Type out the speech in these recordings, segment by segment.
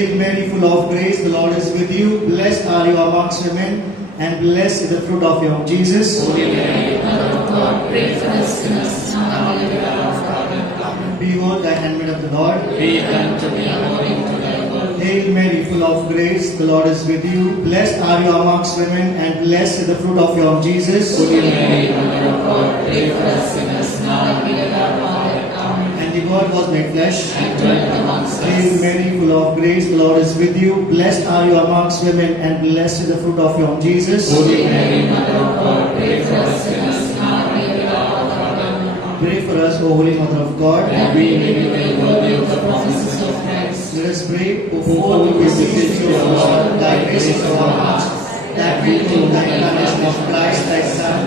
Hail Mary, full of grace, the Lord is with you. Blessed are you amongst women, and blessed is the fruit of your womb, Jesus. Holy Mary, Mother of God, pray for us sinners, now and at the hour of our death. Amen. Behold, thy handmaid of the Lord. Be it done to me according to thy word. Hail Mary, full of grace, the Lord is with you. Blessed are you amongst women, and blessed is the fruit of your womb, Jesus. Holy Mary, Mother of God, pray for us sinners, now and at the hour of our death. Amen. And the Word was made flesh. And dwelt amongst Hail us. Mary, full of grace, the Lord is with you. Blessed are you amongst women, and blessed is the fruit of your womb, Jesus. Holy Mary, Mother of God, pray for us sinners, now and at the hour of our death. Amen. Pray for us, O Holy Mother of God. That we may be made worthy of the promises of Christ. Let us pray, O for the beseech you, O Lord, thy grace is of our hearts, that we through the incarnation of Christ thy Son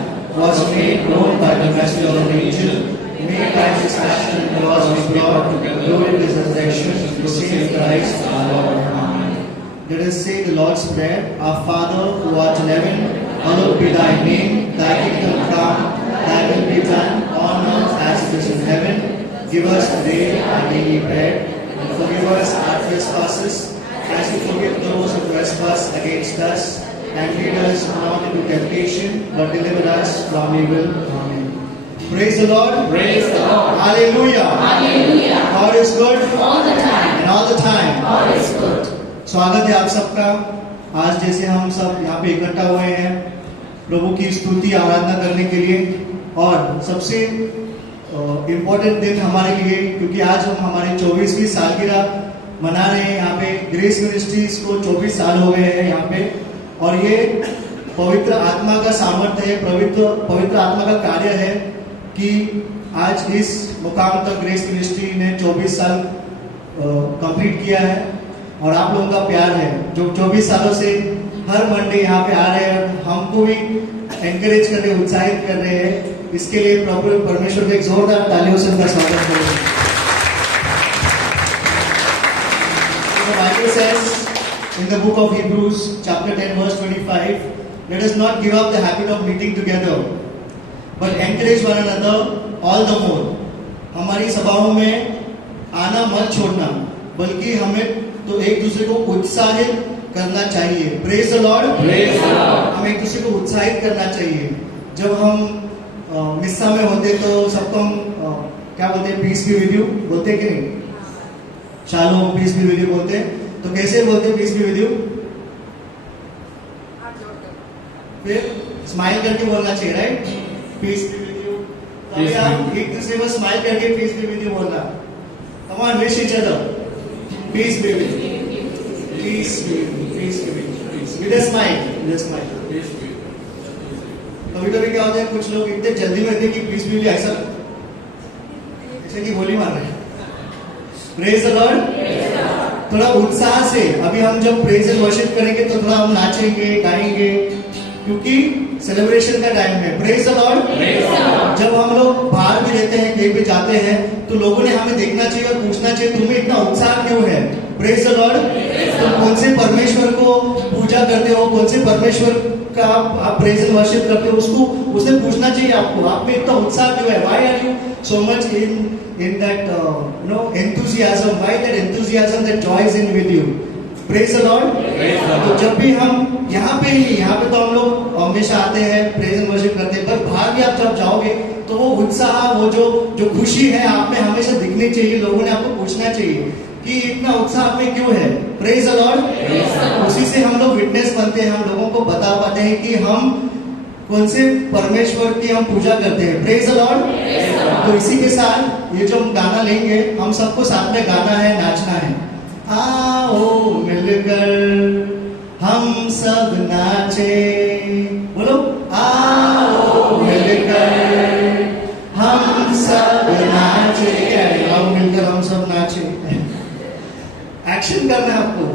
was made known by the message of the angel, may Christ's passion and cross be brought to glory of his resurrection, to save Christ our Lord. Amen. Let us say the Lord's Prayer. Our Father, who art in heaven, hallowed be thy name, thy kingdom come, thy will be done on earth as it is in heaven. Give us today our daily bread, and forgive us our trespasses, as we forgive those who trespass against us. And lead us not into temptation, but deliver us from evil. Amen. Praise the Lord. Praise the Lord. Hallelujah. Hallelujah. God is good, All the time. and all the time. God is good. स्वागत है आप सबका। आज जैसे हम सब यहाँ पे इकट्ठा हुए हैं प्रभु की स्तुति आराधना करने के लिए, और सबसे इम्पोर्टेंट दिन हमारे लिए, क्योंकि आज हम हमारे 24वीं सालगिरह मना रहे हैं। यहाँ पे ग्रेस मिनिस्ट्रीज को 24 साल हो गए हैं यहाँ पे, और ये पवित्र आत्मा का सामर्थ्य है, पवित्र आत्मा का कार्य है कि आज इस मुकाम तक ग्रेस मिनिस्ट्री ने 24 साल कंप्लीट किया है। और आप लोगों का प्यार है जो 24 सालों से हर मंडे यहाँ पे आ रहे हैं, हमको भी एनकरेज कर रहे हैं, उत्साहित कर रहे हैं। इसके लिए प्रभु परमेश्वर को एक जोरदार तालियों से उनका स्वागत करें। The Bible says in the book of Hebrews chapter 10 verse 25, let us not give up the habit of meeting together, but encourage one another all the more. हमारी सभाओं में आना मत छोड़ना, बल्कि हमें तो एक दूसरे को उत्साहित करना चाहिए। Praise the Lord. हम एक दूसरे को उत्साहित करना चाहिए। जब हम मिस्सा में होते तो सबको हम क्या बोलते हैं, पीस बी विद यू बोलते हैं कि नहीं? Shalom, peace be with you बोलते हैं। तो कैसे बोलते हैं पीस बी विद यू? फिर स्माइल करके बोलना चाहिए, right? Peace be with you. तभी आप एक दूसरे को स्माइल करके पीस बी विद यू बोलना। Come on, wish each other peace be with you. Peace be with you. Peace be with you. With a smile. With a smile. कभी-कभी क्या होता है, कुछ लोग इतने जल्दी में रहते हैं कि पीस भी ऐसा जैसे कि गोली मार रहे हैं। Praise the Lord. थोड़ा उत्साह से अभी हम जब प्रेज एंड वर्शिप करेंगे तो थोड़ा हम नाचेंगे, गाएंगे, क्योंकि सेलिब्रेशन का टाइम है। Praise the Lord. जब हम लोग बाहर भी रहते हैं, कहीं भी जाते हैं, तो लोगों ने हमें देखना चाहिए और पूछना चाहिए तुम्हें इतना उत्साह क्यों है। Praise the Lord. तुम कौन से परमेश्वर को पूजा करते हो, कौन से परमेश्वर का आप प्रेज एंड वर्शिप करते हो, उसने पूछना चाहिए आपको, आप में इतना उत्साह क्यों है। Why are you so much in that enthusiasm, why that enthusiasm, that joy is in with you. Praise the Lord. तो जब भी हम यहाँ पे तो हम लोग हमेशा आते हैं, प्रेज एंड वर्शिप करते हैं, पर बाहर भी आप जब जाओगे तो वो उत्साह, वो जो खुशी है आप में हमेशा दिखनी चाहिए। लोगों ने आपको पूछना चाहिए कि इतना उत्साह आप में क्यों है। Praise the Lord. उसी से हम लोग विटनेस बनते हैं, हम लोगों को बता पाते हैं कि हम कौन से परमेश्वर की हम पूजा करते हैं। Praise the Lord. तो इसी के साथ ये जो हम गाना लेंगे, हम सबको साथ में गाना है, नाचना है। आओ मिलकर हम सब नाचे, बोलो आओ मिलकर हम सब नाचे। आओ मिलकर हम सब नाचे। एक्शन करना है आपको।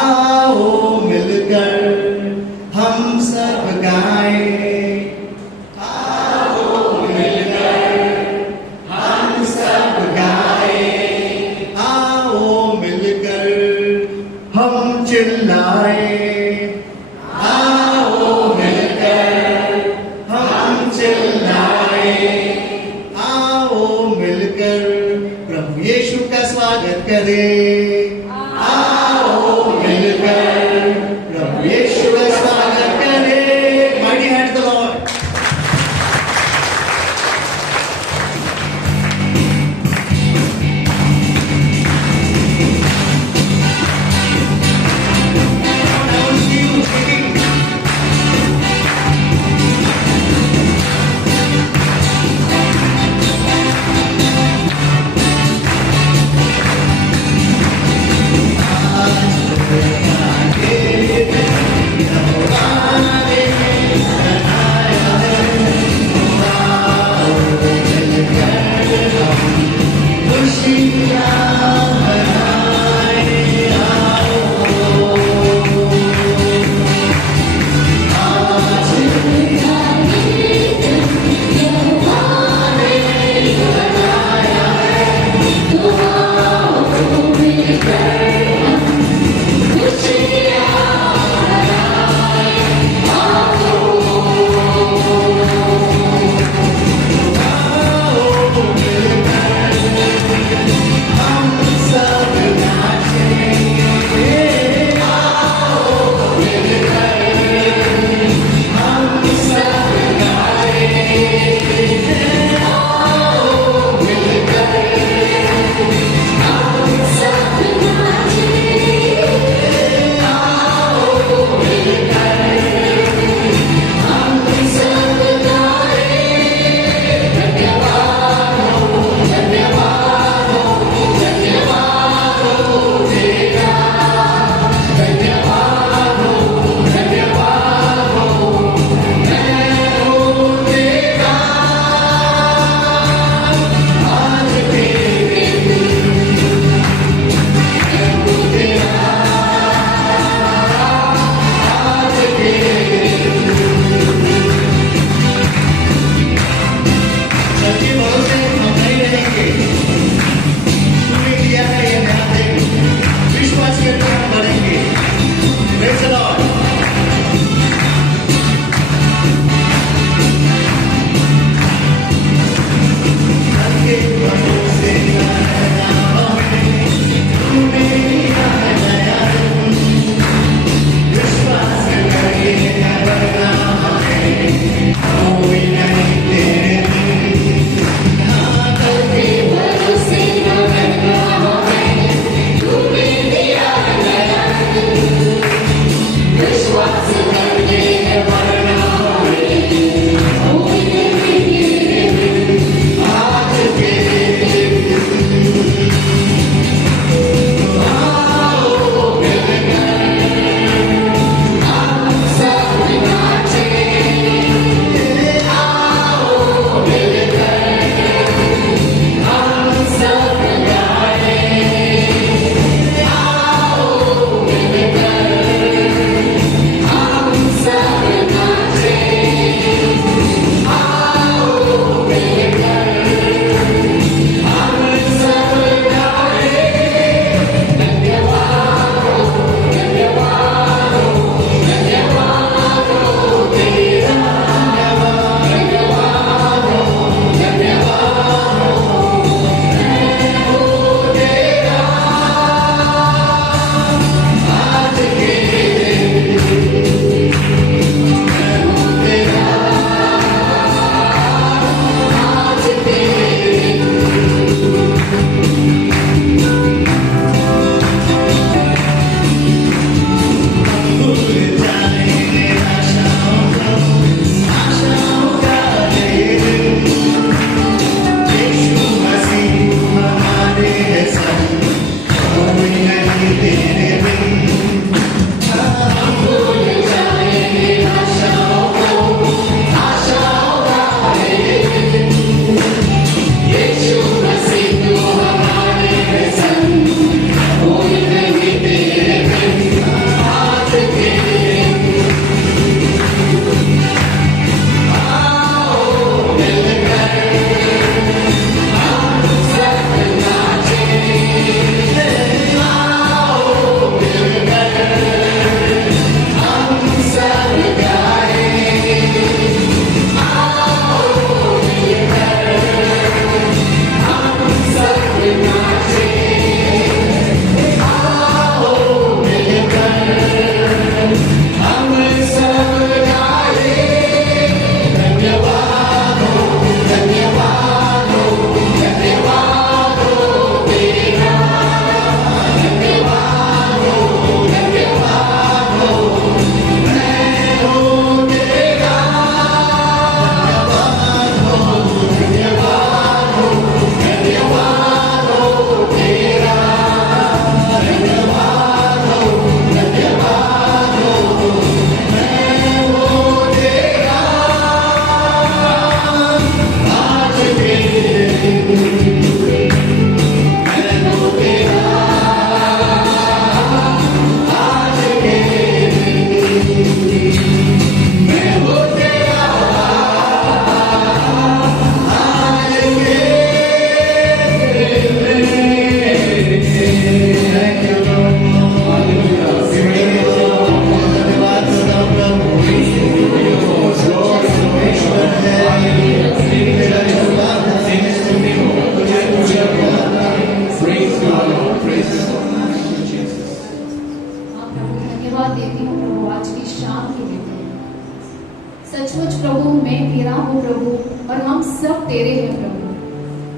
आओ मिलकर हम सब गाए, आओ मिलकर हम सब गाए, आओ मिलकर हम चिल्लाए, आओ मिलकर हम चिल्लाए, आओ मिलकर प्रभु यीशु का स्वागत करें, आओ धन्यवाद देती हूँ प्रभु आज की शाम के लिए। सचमुच प्रभु मैं तेरा हूँ प्रभु और हम सब तेरे हैं प्रभु।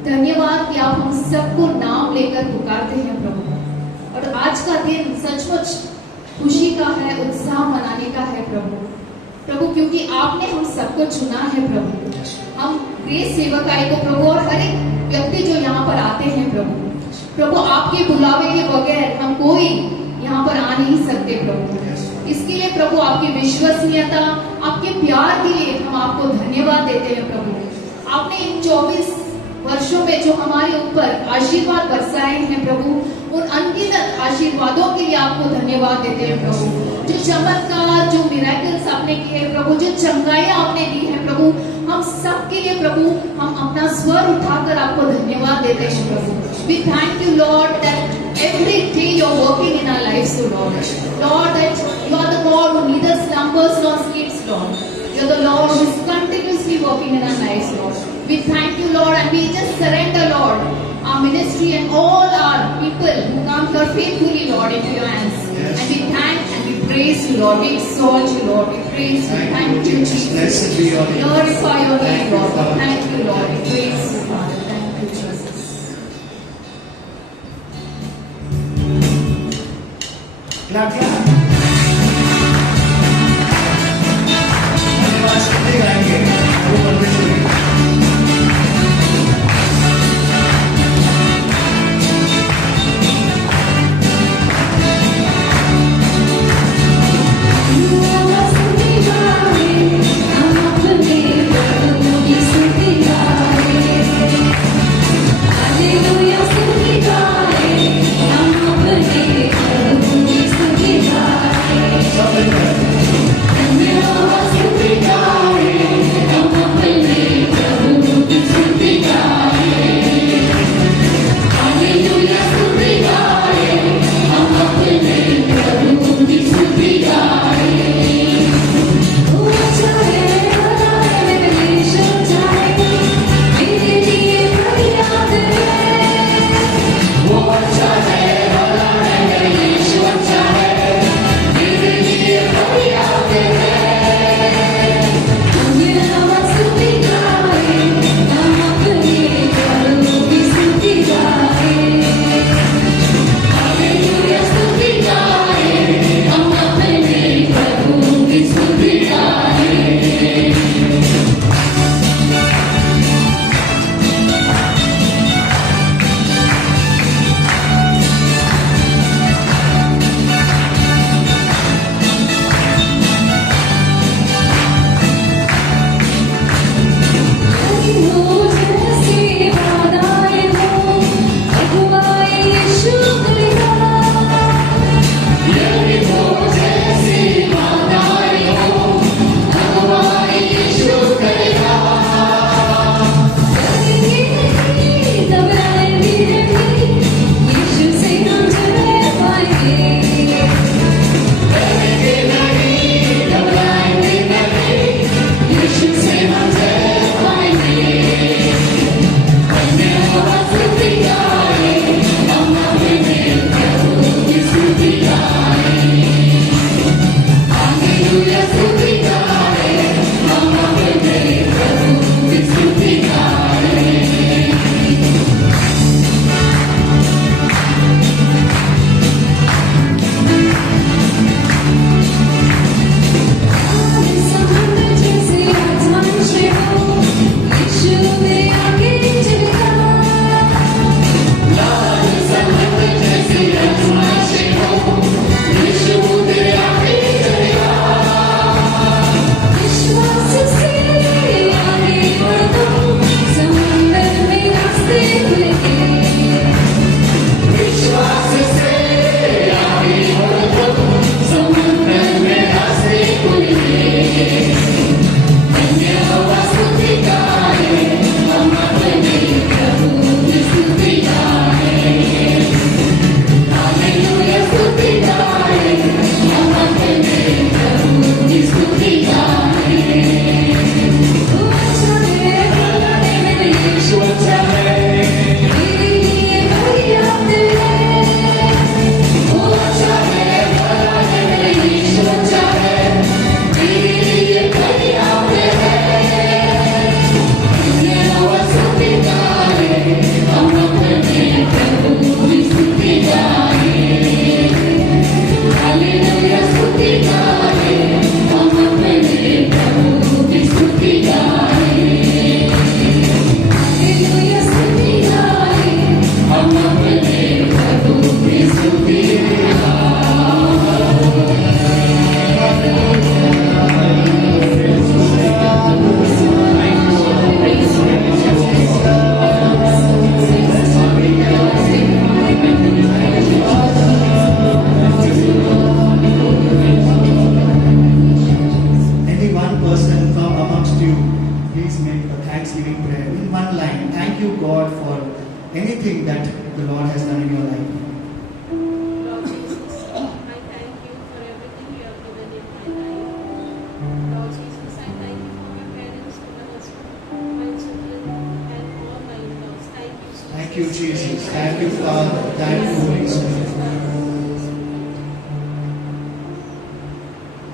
धन्यवाद कि आप हम सबको नाम लेकर पुकारते हैं प्रभु। और आज का दिन सचमुच खुशी का है, उत्साह मनाने का है प्रभु। प्रभु क्योंकि आपने हम सबको चुना है प्रभु। हम ग्रेस सेवकाई को प्रभु और हर एक व्यक्ति जो यहाँ पर आते हैं प्रभु आपके बुलावे के बगैर हम कोई यहाँ पर आ नहीं सकते प्रभु। इसके लिए प्रभु आपकी विश्वसनीयता, आपके प्यार के लिए हम आपको धन्यवाद देते हैं प्रभु। आपने इन 24 वर्षों में जो हमारे ऊपर आशीर्वाद बरसाए हैं प्रभु, उन अनगिनत आशीर्वादों के लिए आपको धन्यवाद देते हैं प्रभु। जो चमत्कार, जो मिरेकल्स आपने किए हैं प्रभु, जो चंगाइयां आपने दी हैं प्रभु, हम सब के लिए प्रभु हम अपना स्वर उठाकर आपको धन्यवाद देते हैं प्रभु। We thank you Lord that every day you're working in our lives, so Lord. Lord, that you are the God who neither slumbers nor sleeps, Lord. You're the Lord who is continuously working in our lives, Lord. We thank you, Lord, and we just surrender, Lord, our ministry and all our people who come here faithfully, Lord, into your hands. Yes. And we thank and we praise you, Lord. We exalt you, Lord. We praise you. Thank you, Jesus. Blessed be your name. Glorify your Thank name, you, Lord. Father. Thank you, Lord. We praise you, Father. Thank you, Jesus. Clap, clap. धन्यवाद सबके गाएंगे वो परमेश्वर की। सब मिलकर Thank you, Father. Thank you, Holy Spirit.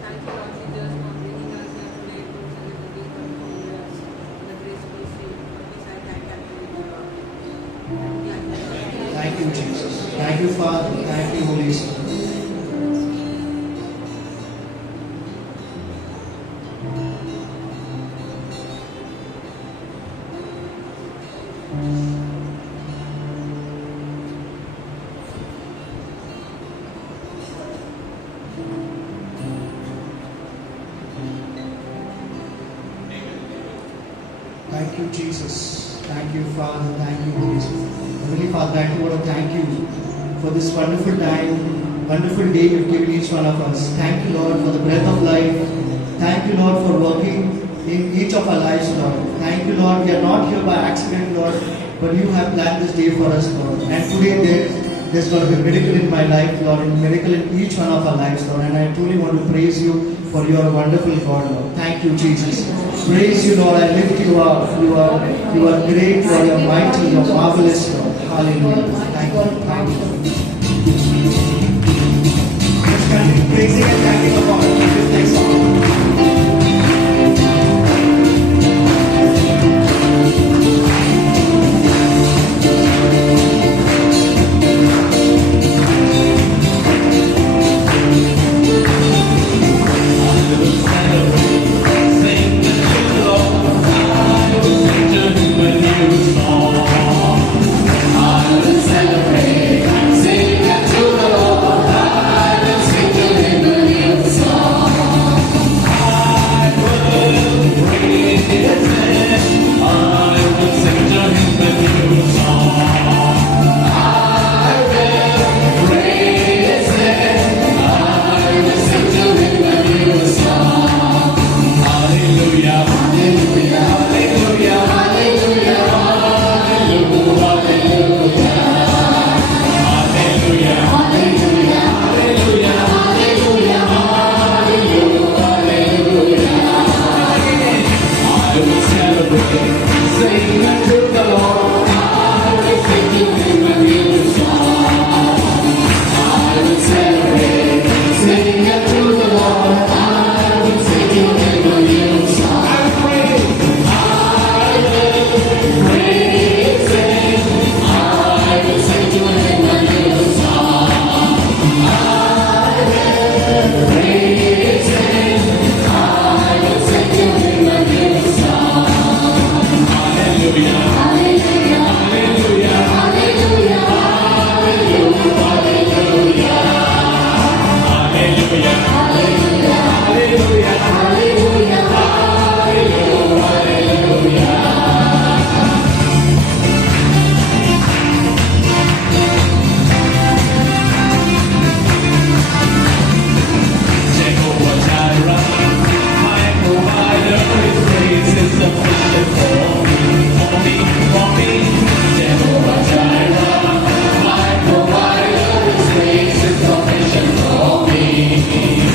Thank you, Lord Jesus, for bringing us here today to celebrate the birth of the graceful Saint. For this I thank and praise you, Lord. Thank you, Jesus. Thank you, Father. Thank you, Holy Spirit. Thank you, Jesus. Thank you, Father. Thank you, Holy Spirit. Heavenly Father, I want to thank you for this wonderful time, wonderful day you've given each one of us. Thank you, Lord, for the breath of life. Thank you, Lord, for working in each of our lives, Lord. Thank you, Lord. We are not here by accident, Lord, but you have planned this day for us, Lord. And today there's going to be a miracle in my life, Lord, and a miracle in each one of our lives, Lord. And I truly want to praise you for your wonderful God, Lord. Thank you, Jesus. Praise you, Lord. I lift you up. You are great, Lord. You are mighty. You are marvelous, Lord. Hallelujah. Thank you. Thank you. Let's continue praising and thanking the Lord. This next song. For me.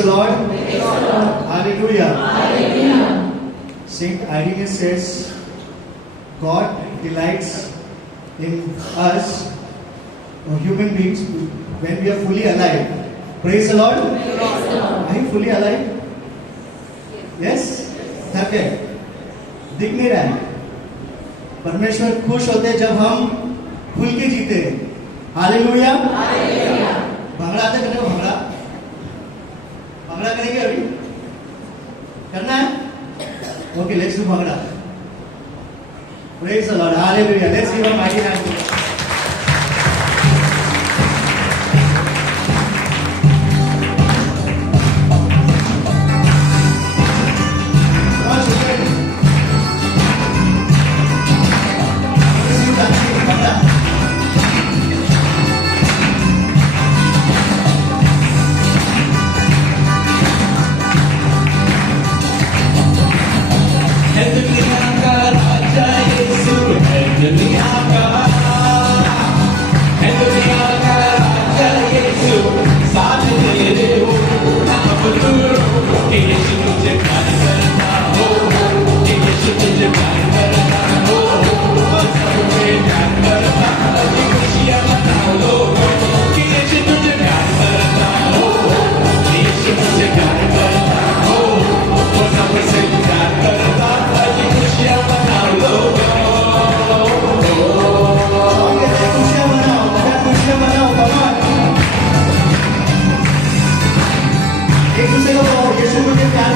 the Lord. Praise the Lord. Hallelujah. Hallelujah. Saint Irenaeus says, God delights in us, human beings, when we are fully alive. Praise the Lord. Praise the Lord. Are you fully alive? Yes? थके दिख नहीं रहा है. परमेश्वर खुश होते जब हम खुल के जीते. हालेलुया. Hallelujah. भंगड़ा आता है, भंगड़ा भंगड़ा करेंगे अभी. करना है? Okay, let's do bhangra. Praise the Lord. Hallelujah. Let's give a mighty hand to God. Come on, children. Let's do dancing. Bhangra. है दुनिया का राजा यीशु, है दुनिया का, है दुनिया का राजा यीशु, साथ तेरे हो ना बोलो कि यीशु तुझे प्यार करता हो, कि यीशु तुझे प्यार करता हो, वो सबसे प्यार करता है, कि खुशियाँ मनाओ लोगों, कि यीशु तुझे प्यार करता हो, कि यीशु तुझे प्यार करता हो, वो सबसे प्यार करता है, कि खुशियाँ मनाओ लोगों. खुशियाँ मनाओ, खुशियाँ मनाओ, भगवान. एक दूसरे को बोलो, यीशु मुझे प्यार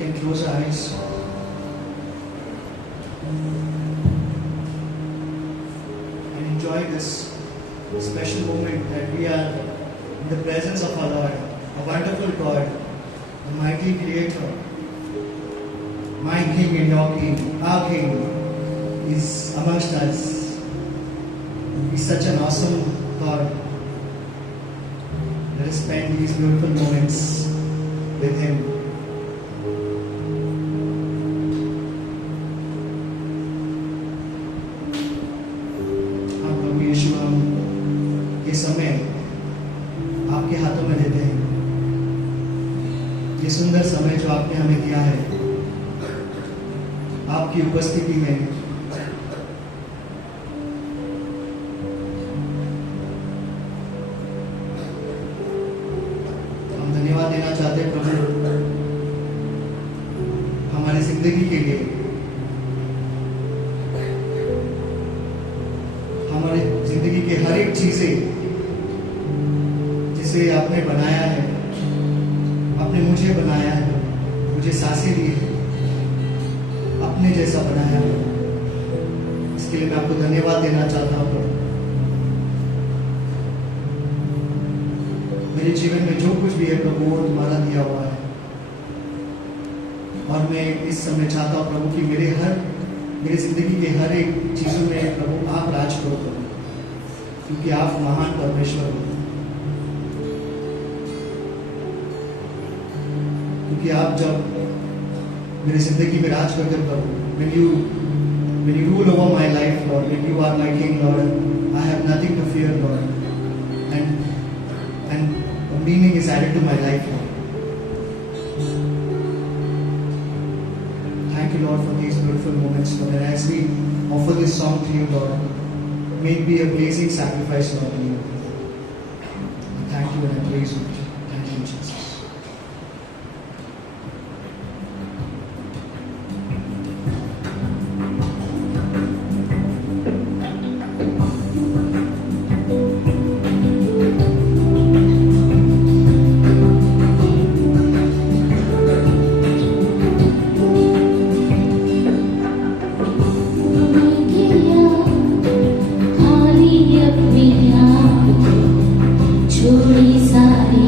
can close our eyes. And enjoy this special moment that we are in the presence of our Lord, a wonderful God, a mighty Creator. My King and your King, our King, is amongst us. He's such an awesome God. Let us spend these beautiful moments with Him. हाँ प्रभु यीशु, हम ये समय आपके हाथों में देते हैं। ये सुंदर समय जो आपने हमें दिया है, आपकी उपस्थिति में हम धन्यवाद देना चाहते हैं प्रभु हमारी जिंदगी के लिए, हमारी जिंदगी के हर एक चीजें जिसे आपने बनाया है, आपने मुझे बनाया है, मुझे सांसें दी है, अपने जैसा बनाया है। इसके लिए मैं आपको धन्यवाद देना चाहता हूँ प्रभु। मेरे जीवन में जो कुछ भी है प्रभु, वो तुम्हारा दिया हुआ है। और मैं इस समय चाहता हूँ प्रभु कि मेरी जिंदगी के हर एक चीजों में प्रभु आप राज करो प्रभु, क्योंकि आप महान परमेश्वर हो। क्योंकि आप जब मेरी जिंदगी में राज करते हो प्रभु, when you rule over my life, Lord, when you are my King, Lord, I have nothing to fear, Lord, and meaning is added to my life, Lord. Thank you, Lord, for these beautiful moments, Lord. And as we offer this song to you, Lord, may it be a blazing sacrifice, Lord, to you. Thank you and I praise you. Thank you, Jesus. छोड़ी सारी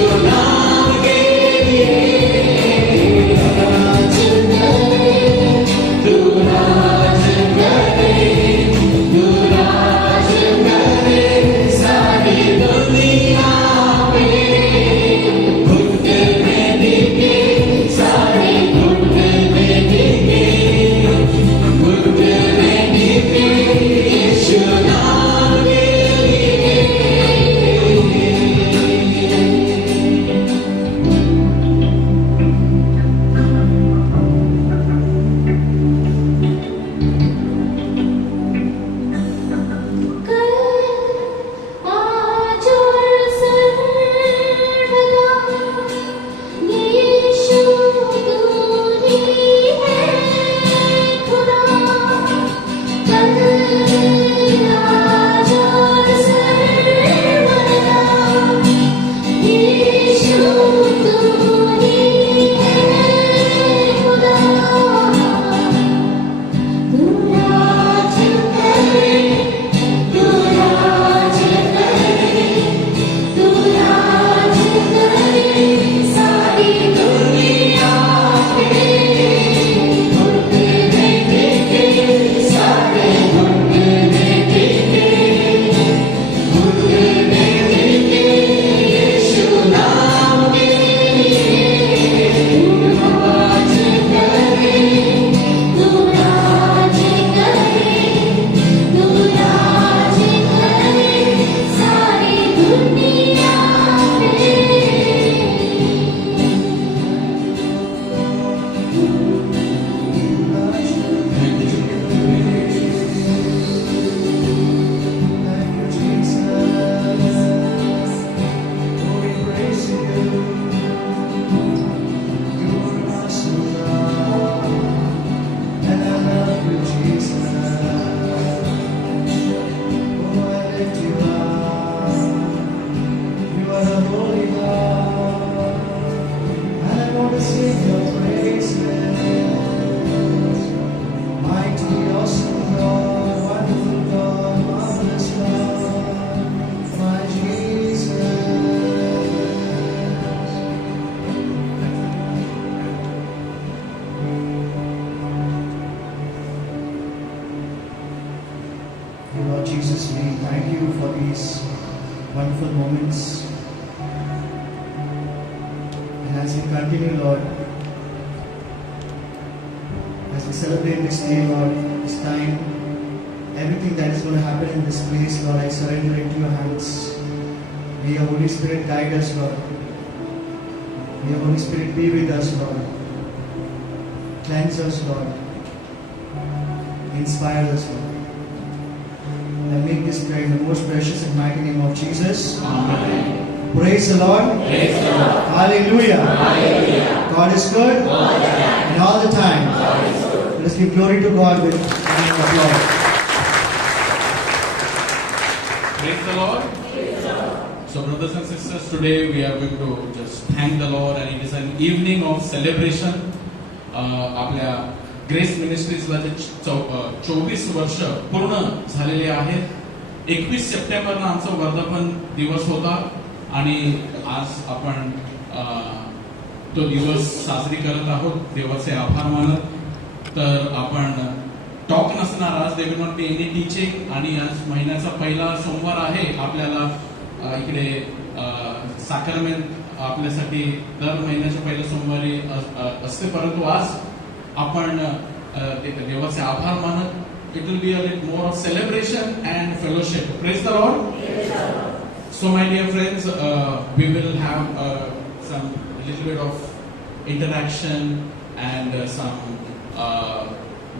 यीशु नाम के लिए राज करे, तू राज करे, तू राज करे सारी दुनिया में। घुटने दिखे सारे घुटने दिखे, घुटने दिखे यीशु नाम के लिए। आज और सर्वदा यीशु तू ही है खुदा। कल आज और सर्वदा यीशु तू ही है खुदा। तू राज करे, तू राज करे, तू राज करे सारी दुनिया पे। घुटने दिखे सारे घुटने दिखे, घुटने दिखे यीशु नाम के लिए। तू राज करे, तू राज करे, तू राज करे सारी दुनिया पे। Sing your praises, mighty, awesome God, wonderful God, marvelous God, my Jesus. Lord Jesus, we thank you for these wonderful moments. And as we continue, Lord, as we celebrate this day, Lord, this time, everything that is going to happen in this place, Lord, I surrender into your hands. May your Holy Spirit guide us, Lord. May your Holy Spirit be with us, Lord. Cleanse us, Lord. Inspire us, Lord. And make this prayer in the most precious and mighty name of Jesus. Amen. Praise the Lord. Praise the Lord. Hallelujah. Hallelujah. God is good. All the time. And all the time. God is good. Let us give glory to God with applause. Praise the Lord. So, brothers and sisters, today we are going to just thank the Lord, and it is an evening of celebration. आपल्या grace मिनिस्ट्रीजला जे 24 वर्ष पूर्ण झालेले आहेत. 21 सप्टेंबरला आमचा वर्धापन दिवस होता आणि आज आपण तो दिवस साजरी करत आहोत देवाचे आभार मानत. तर आपण टॉक नसणार आज, they will not be any teaching. आणि आज महिन्याचा पहिला सोमवार आहे. आपल्याला इकडे साक्रमेंट आपल्यासाठी दर महिन्याच्या पहिल्या सोमवारी असते, परंतु आज आपण देवाचे आभार मानत. It will be a little more of celebration and fellowship. Praise the Lord. So my dear friends, we will have some little bit of interaction and some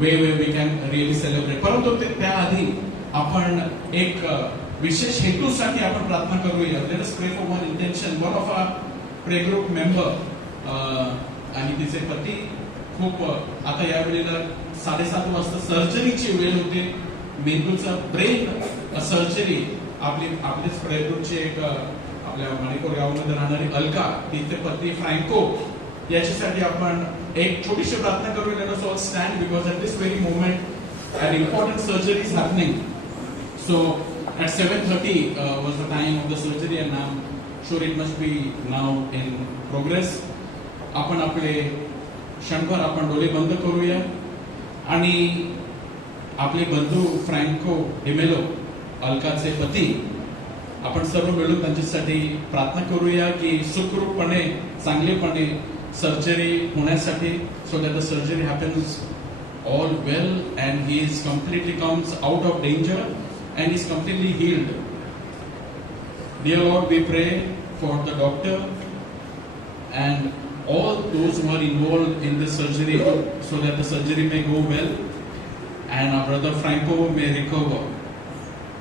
way where we can really celebrate. परंतु त्याआधी आपण एक विशेष हेतूसाठी आपण प्रार्थना करूया. Let us pray for one intention. One of our prayer group member आणि तिचे पती खूप आता यावेळेला 7:30 वाजता सर्जरीची वेळ होते. मेंदूचा ब्रेन सर्जरी. आपलीच प्रेयर ग्रुपची एक आपल्या मणिपूर गावामध्ये राहणारी अलका, तिचे पती फ्रँको, याच्यासाठी आपण एक छोटीशी प्रार्थना करूया. Let us all stand because at this very moment an important surgery is happening. So at 7:30 was the time of the surgery, and I'm sure it must be now in progress. आपण आपले क्षणभर आपण डोळे बंद करूया आणि आपले बंधू Franco D'Mello अलकाचे पती आपण सर्व मिळून त्यांच्यासाठी प्रार्थना करूया की सुखरूपपणे चांगलेपणे सर्जरी होण्यासाठी so that the surgery happens all well and he is completely comes out of danger and is completely healed. Dear Lord, we pray for the doctor and all those who are involved in this surgery so that the surgery may go well and our brother Franco may recover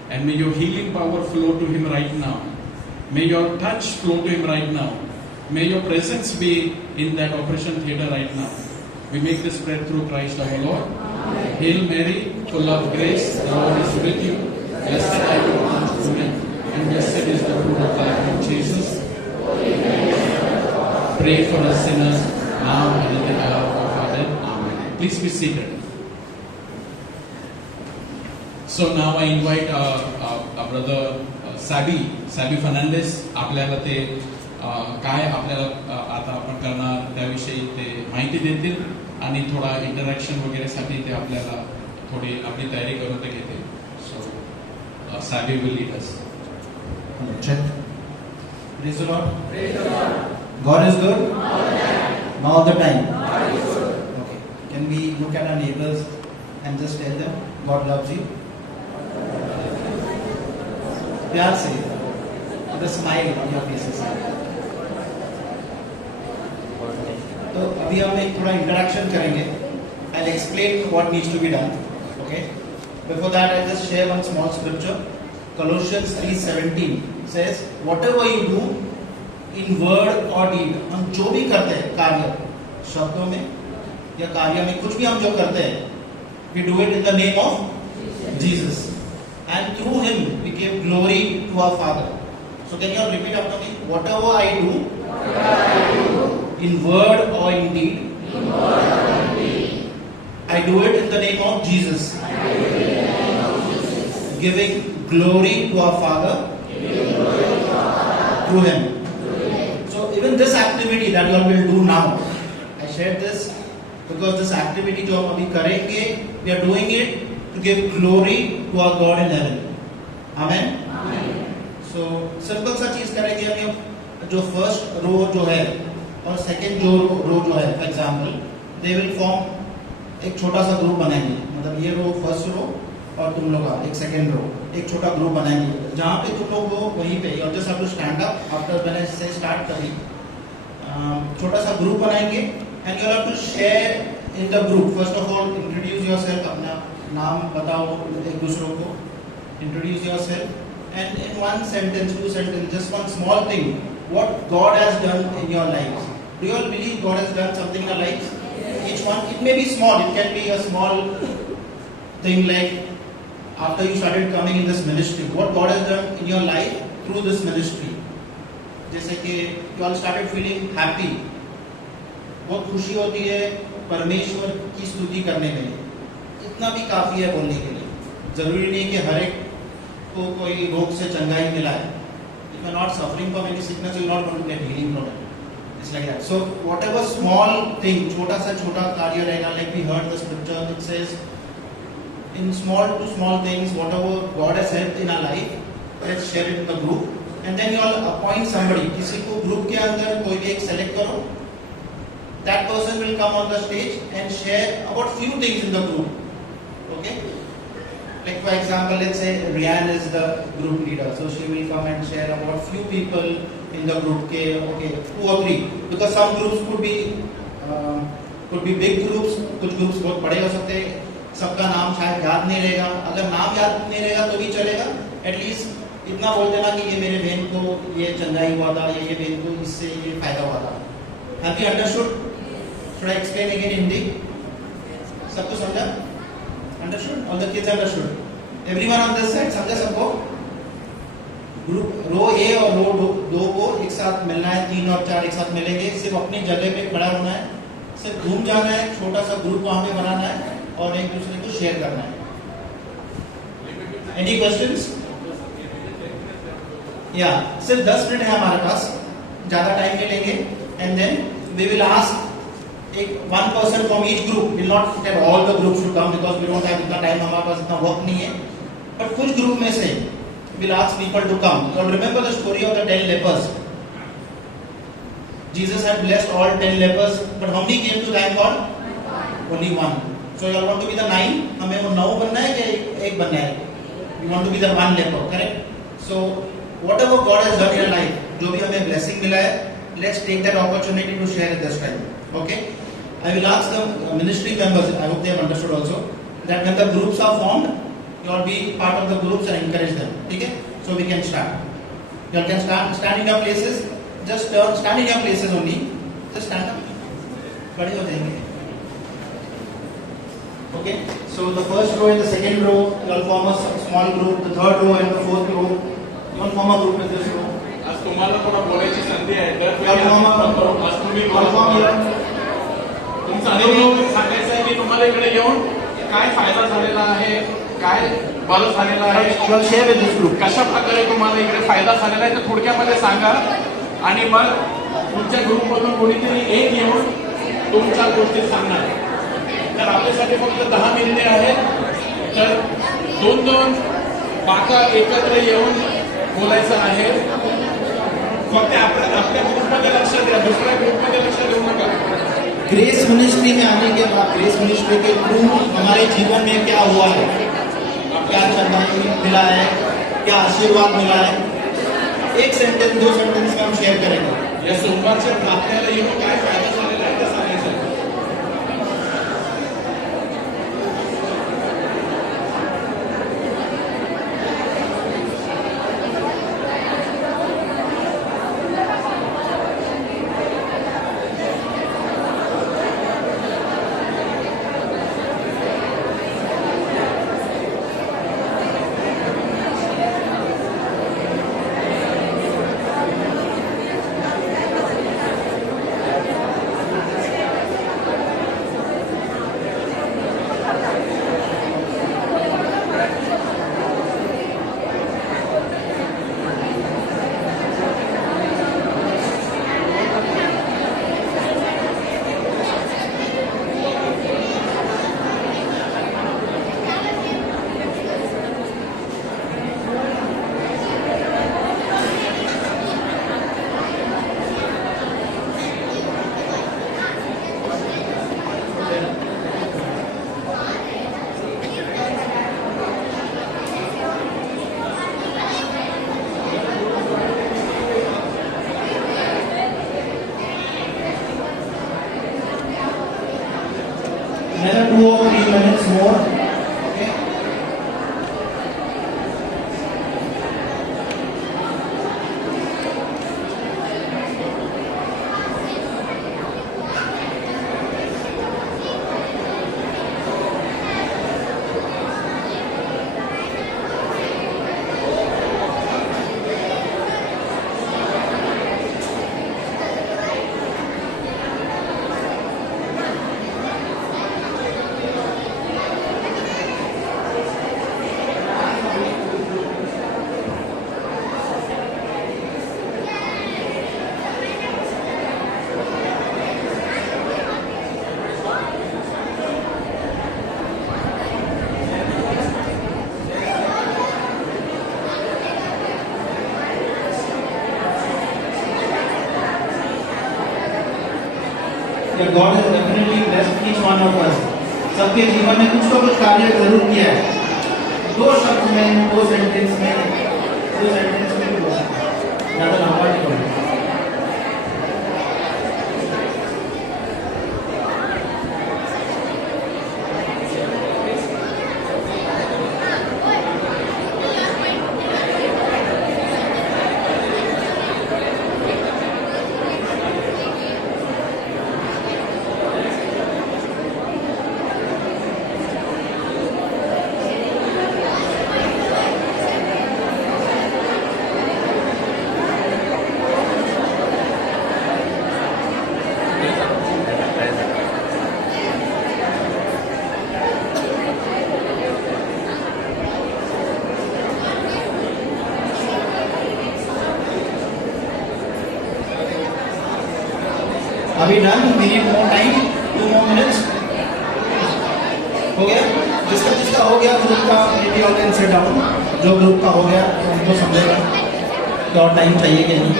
and may your healing power flow to him right now. May your touch flow to him right now. May your presence be in that operation theater right now. We make this prayer through Christ our Lord. Amen. Hail Mary, full of grace, the Lord is with you. Blessed are you amongst women, and blessed is the fruit of thy womb, Jesus. Pray for us sinners, now and at the hour of our death. Amen. Please be seated. So now I invite our brother Sabi Fernandez. आपल्याला ते काय आपल्याला आता आपण करणार त्याविषयी ते माहिती देतील आणि थोडा इंटरॅक्शन वगैरे साठी ते आपल्याला थोडी आपली तयारी करून ते घेतील. So Sabi will lead us. Check. Praise the Lord. Praise the Lord. God is good. All the time. Okay. Can we look at our neighbors and just tell them God loves you? प्यार से, with a smile on your faces. तो अभी हम एक थोड़ा interaction करेंगे. I'll explain what needs to be done. Okay. Before that, I'll just share one small scripture. Colossians 3:17 says, "Whatever you do in word or deed," हम जो भी करते हैं कार्य, शब्दों में या कार्य में कुछ भी हम जो करते हैं, we do it in the name of Jesus, and through Him we give glory to our Father. So can you all repeat after me? Whatever I do, in word or in deed, I do it in the name of Jesus, giving glory to our Father through Him. So even this activity that you all will do now, I shared this because this activity जो हम अभी करेंगे, we are doing it to give glory to our God in heaven. Amen. So simple सा चीज करेंगे अभी हम. जो फर्स्ट रो जो है और सेकंड जो रो जो है, for example they will form एक छोटा सा ग्रुप बनाएंगे. मतलब ये रो फर्स्ट रो और तुम लोग एक सेकंड रो, एक छोटा ग्रुप बनाएंगे जहाँ पे तुम लोग वो वहीं पे और just have to stand up after when I say start करी. छोटा सा ग्रुप बनाएंगे and you have to share in the group. First of all introduce yourself, अपना नाम बताओ एक दूसरों को. Introduce yourself and in one sentence, two sentence, just one small thing, what God has done in your lives. Do you all believe God has done something in your lives? Yes. Each one, it may be small. It can be a small thing like after you started coming in this ministry, what God has done in your life through this ministry. जैसे कि you all started feeling happy. बहुत खुशी होती है परमेश्वर की स्तुति करने में. इतना भी काफी है बोलने के लिए. जरूरी नहीं कि हर एक को कोई रोग से चंगाई मिला है. If you are not suffering from any sickness, you are not going to get healing from it. It's like that. So whatever small thing, छोटा सा छोटा कार्य रहेगा, like we heard the scripture, it says, in small to small things, whatever God has helped in our life, let's share it in the group. And then you all appoint somebody. किसी को group के अंदर कोई भी एक select करो. That person will come on the stage and share about few things in the group. Okay? Like for example, let's say Rian is the group leader, so she will come and share about few people in the group. Okay, 2 or 3, because some groups could be big groups, कुछ groups बहुत बड़े हो सकते हैं. सबका नाम शायद याद नहीं रहेगा. अगर नाम याद नहीं रहेगा तो भी चलेगा. एटलीस्ट इतना बोल देना कि ये मेरे बहन को ये चंगाई हुआ था, ये बहन को इससे ये फायदा हुआ था. Have you understood? Should I explain again in Hindi? सबको समझा? Understood? All the kids understood? Everyone on this side समझा सबको? ग्रुप रो ए और रो 2 को एक साथ मिलना है. 3 और 4 एक साथ मिलेंगे. सिर्फ अपनी जगह पे खड़ा होना है, सिर्फ घूम जाना है, छोटा सा ग्रुप वहां पे बनाना है और एक दूसरे को शेयर करना है. Any questions? या सिर्फ 10 मिनट है हमारे पास, ज्यादा टाइम नहीं लेंगे. And then we will ask एक one person from each group. Will not get all the groups to come because we don't have इतना टाइम, हमारे पास इतना वर्क नहीं है. But कुछ ग्रुप में से we'll ask people to come. So remember the story of the 10 lepers. Jesus had blessed all 10 lepers, but how many came to thank God? Only one. So you all want to be the 9? हमें वो 9 बनना है कि एक बनना है? We want to be the one leper, correct? So whatever God has done in your life, जो भी हमें blessing मिला है, let's take that opportunity to share it this time. Okay? I will ask the ministry members, I hope they have understood also, that when the groups are formed, you all be part of the groups and encourage them. Okay? So we can start. You all can stand in your places. Just stand in your places only. Just stand up. बड़े हो जाएंगे. Okay? So the first row and the second row, you all form a small group. The third row and the fourth row, you all form a group with this row. आज तुम्हाला थोडा बोलायची संधी आहे. You all form आज तुम्ही you all form here. तुमचा अनुभव सांगायचा आहे की तुम्हाला इकडे येऊन काय फायदा झालेला आहे, काय बरं झालेलं आहे, You all share with this group. कशा प्रकारे तुम्हाला इकडे फायदा झालेला आहे ते थोडक्यामध्ये सांगा. आणि मग तुमच्या ग्रुपमधून कोणीतरी एक येऊन तुमच्या गोष्टी सांगणार. तर आपल्यासाठी फक्त 10 मिनिटे आहेत. तर 2-2 बाका एकत्र येऊन बोलायचं आहे. फक्त आपल्या ग्रुपमध्ये लक्ष द्या, दुसऱ्या ग्रुपमध्ये लक्ष देऊ नका. ग्रेस मिनिस्ट्री में आने के बाद, ग्रेस मिनिस्ट्री के थ्रू हमारे जीवन में क्या हुआ है, क्या चंदा मिला है, क्या आशीर्वाद मिला है, एक सेंटेंस 2 सेंटेंस में हम शेयर करेंगे. या सोमवारच्या प्रार्थनेला येऊन काय फायदा झालेला आहे ते सांगायचं. Another 2 or 3 minutes more. Okay? that God has definitely blessed each one of us. सबके जीवन में कुछ तो कुछ कार्य जरूर किया है. 2 शब्द में, 2 सेंटेंस में भी बोल सकते हैं. ज़्यादा लंबा नहीं बोलना. अभी done, we need more time, 2 more minutes. हो गया? जिसका जिसका हो गया ग्रुप का maybe all can sit down. जो ग्रुप का हो गया उनको समझेगा कि और टाइम चाहिए कि नहीं.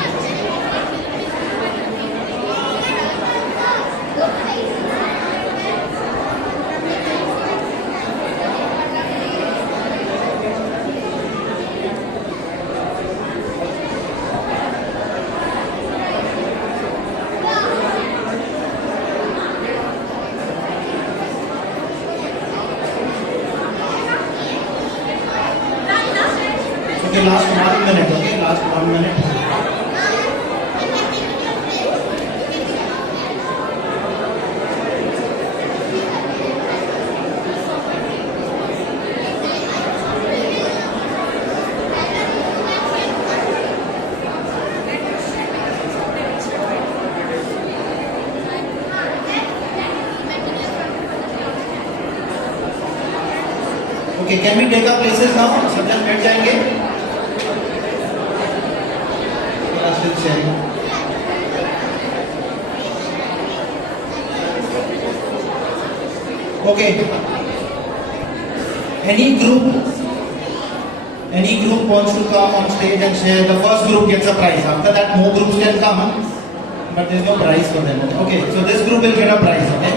Okay, last 1 minute. Okay, last 1 minute. Okay, can we take our places now? सब जन बैठ जाएंगे. Still sharing. Okay. Any group wants to come on stage and share. The first group gets a prize. After that, more groups can come, but there's no prize for them. Okay, so this group will get a prize. Okay.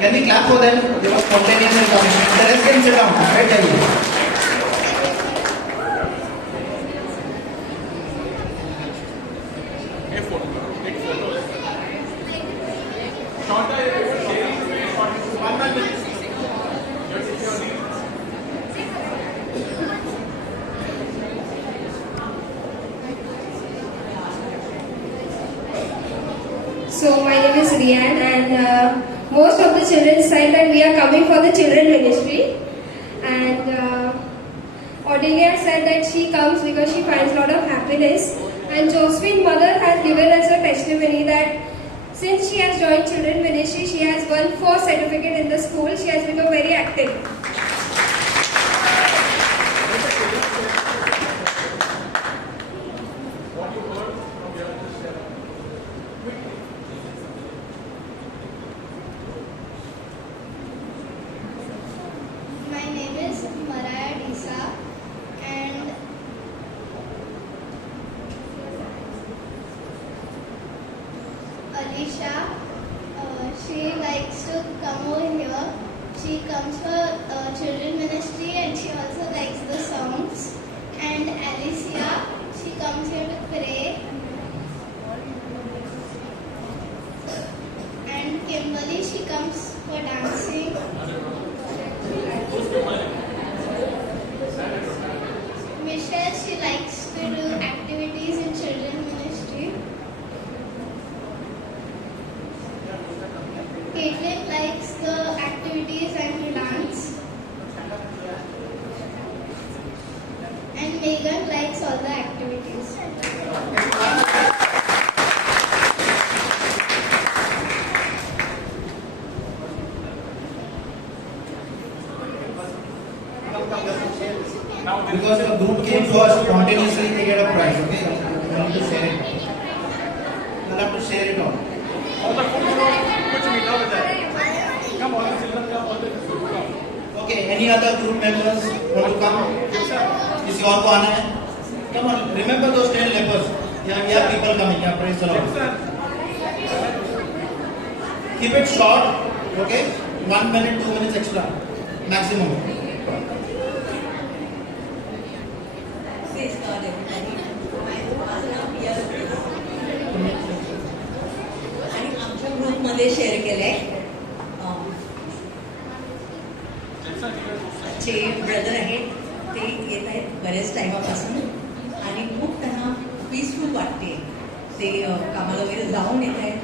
Can we clap for them? They were spontaneous and coming. The rest can sit down. Right, David? So my name is Rian, and most of the children said that we are coming for the children ministry, and Audelia said that she comes because she finds a lot of happiness, and Josephine's mother has given us a testimony that since she has joined children ministry, she has won 4 certificates in the school. She has become very active. My name is Maraya Disa, and Alicia, she likes to come over here. She comes for children ministry, and she also likes the songs. And Alicia, she comes here to pray. And Kimberly, she comes for dancing. Michelle, she likes to do activities in children ministry. Caitlin likes the activities and to dance. And Megan likes all the activities. Because the group came to us spontaneously, they get a prize. Okay, you have to share it. You have to share it all. Okay, any other group members want to come? किसी और को आना है? Come on, remember those 10 lepers. Yeah, people coming. Yeah, praise the Lord. Keep it short. Okay, 1 minute, 2 minutes extra, maximum. आणि आमच्या ग्रुपमध्ये share केलंय जे brother आहेत ते येत आहेत बऱ्याच टायमापासून आणि खूप त्यांना पीसफुल वाटते. ते कामाला वगैरे जाऊन येत आहेत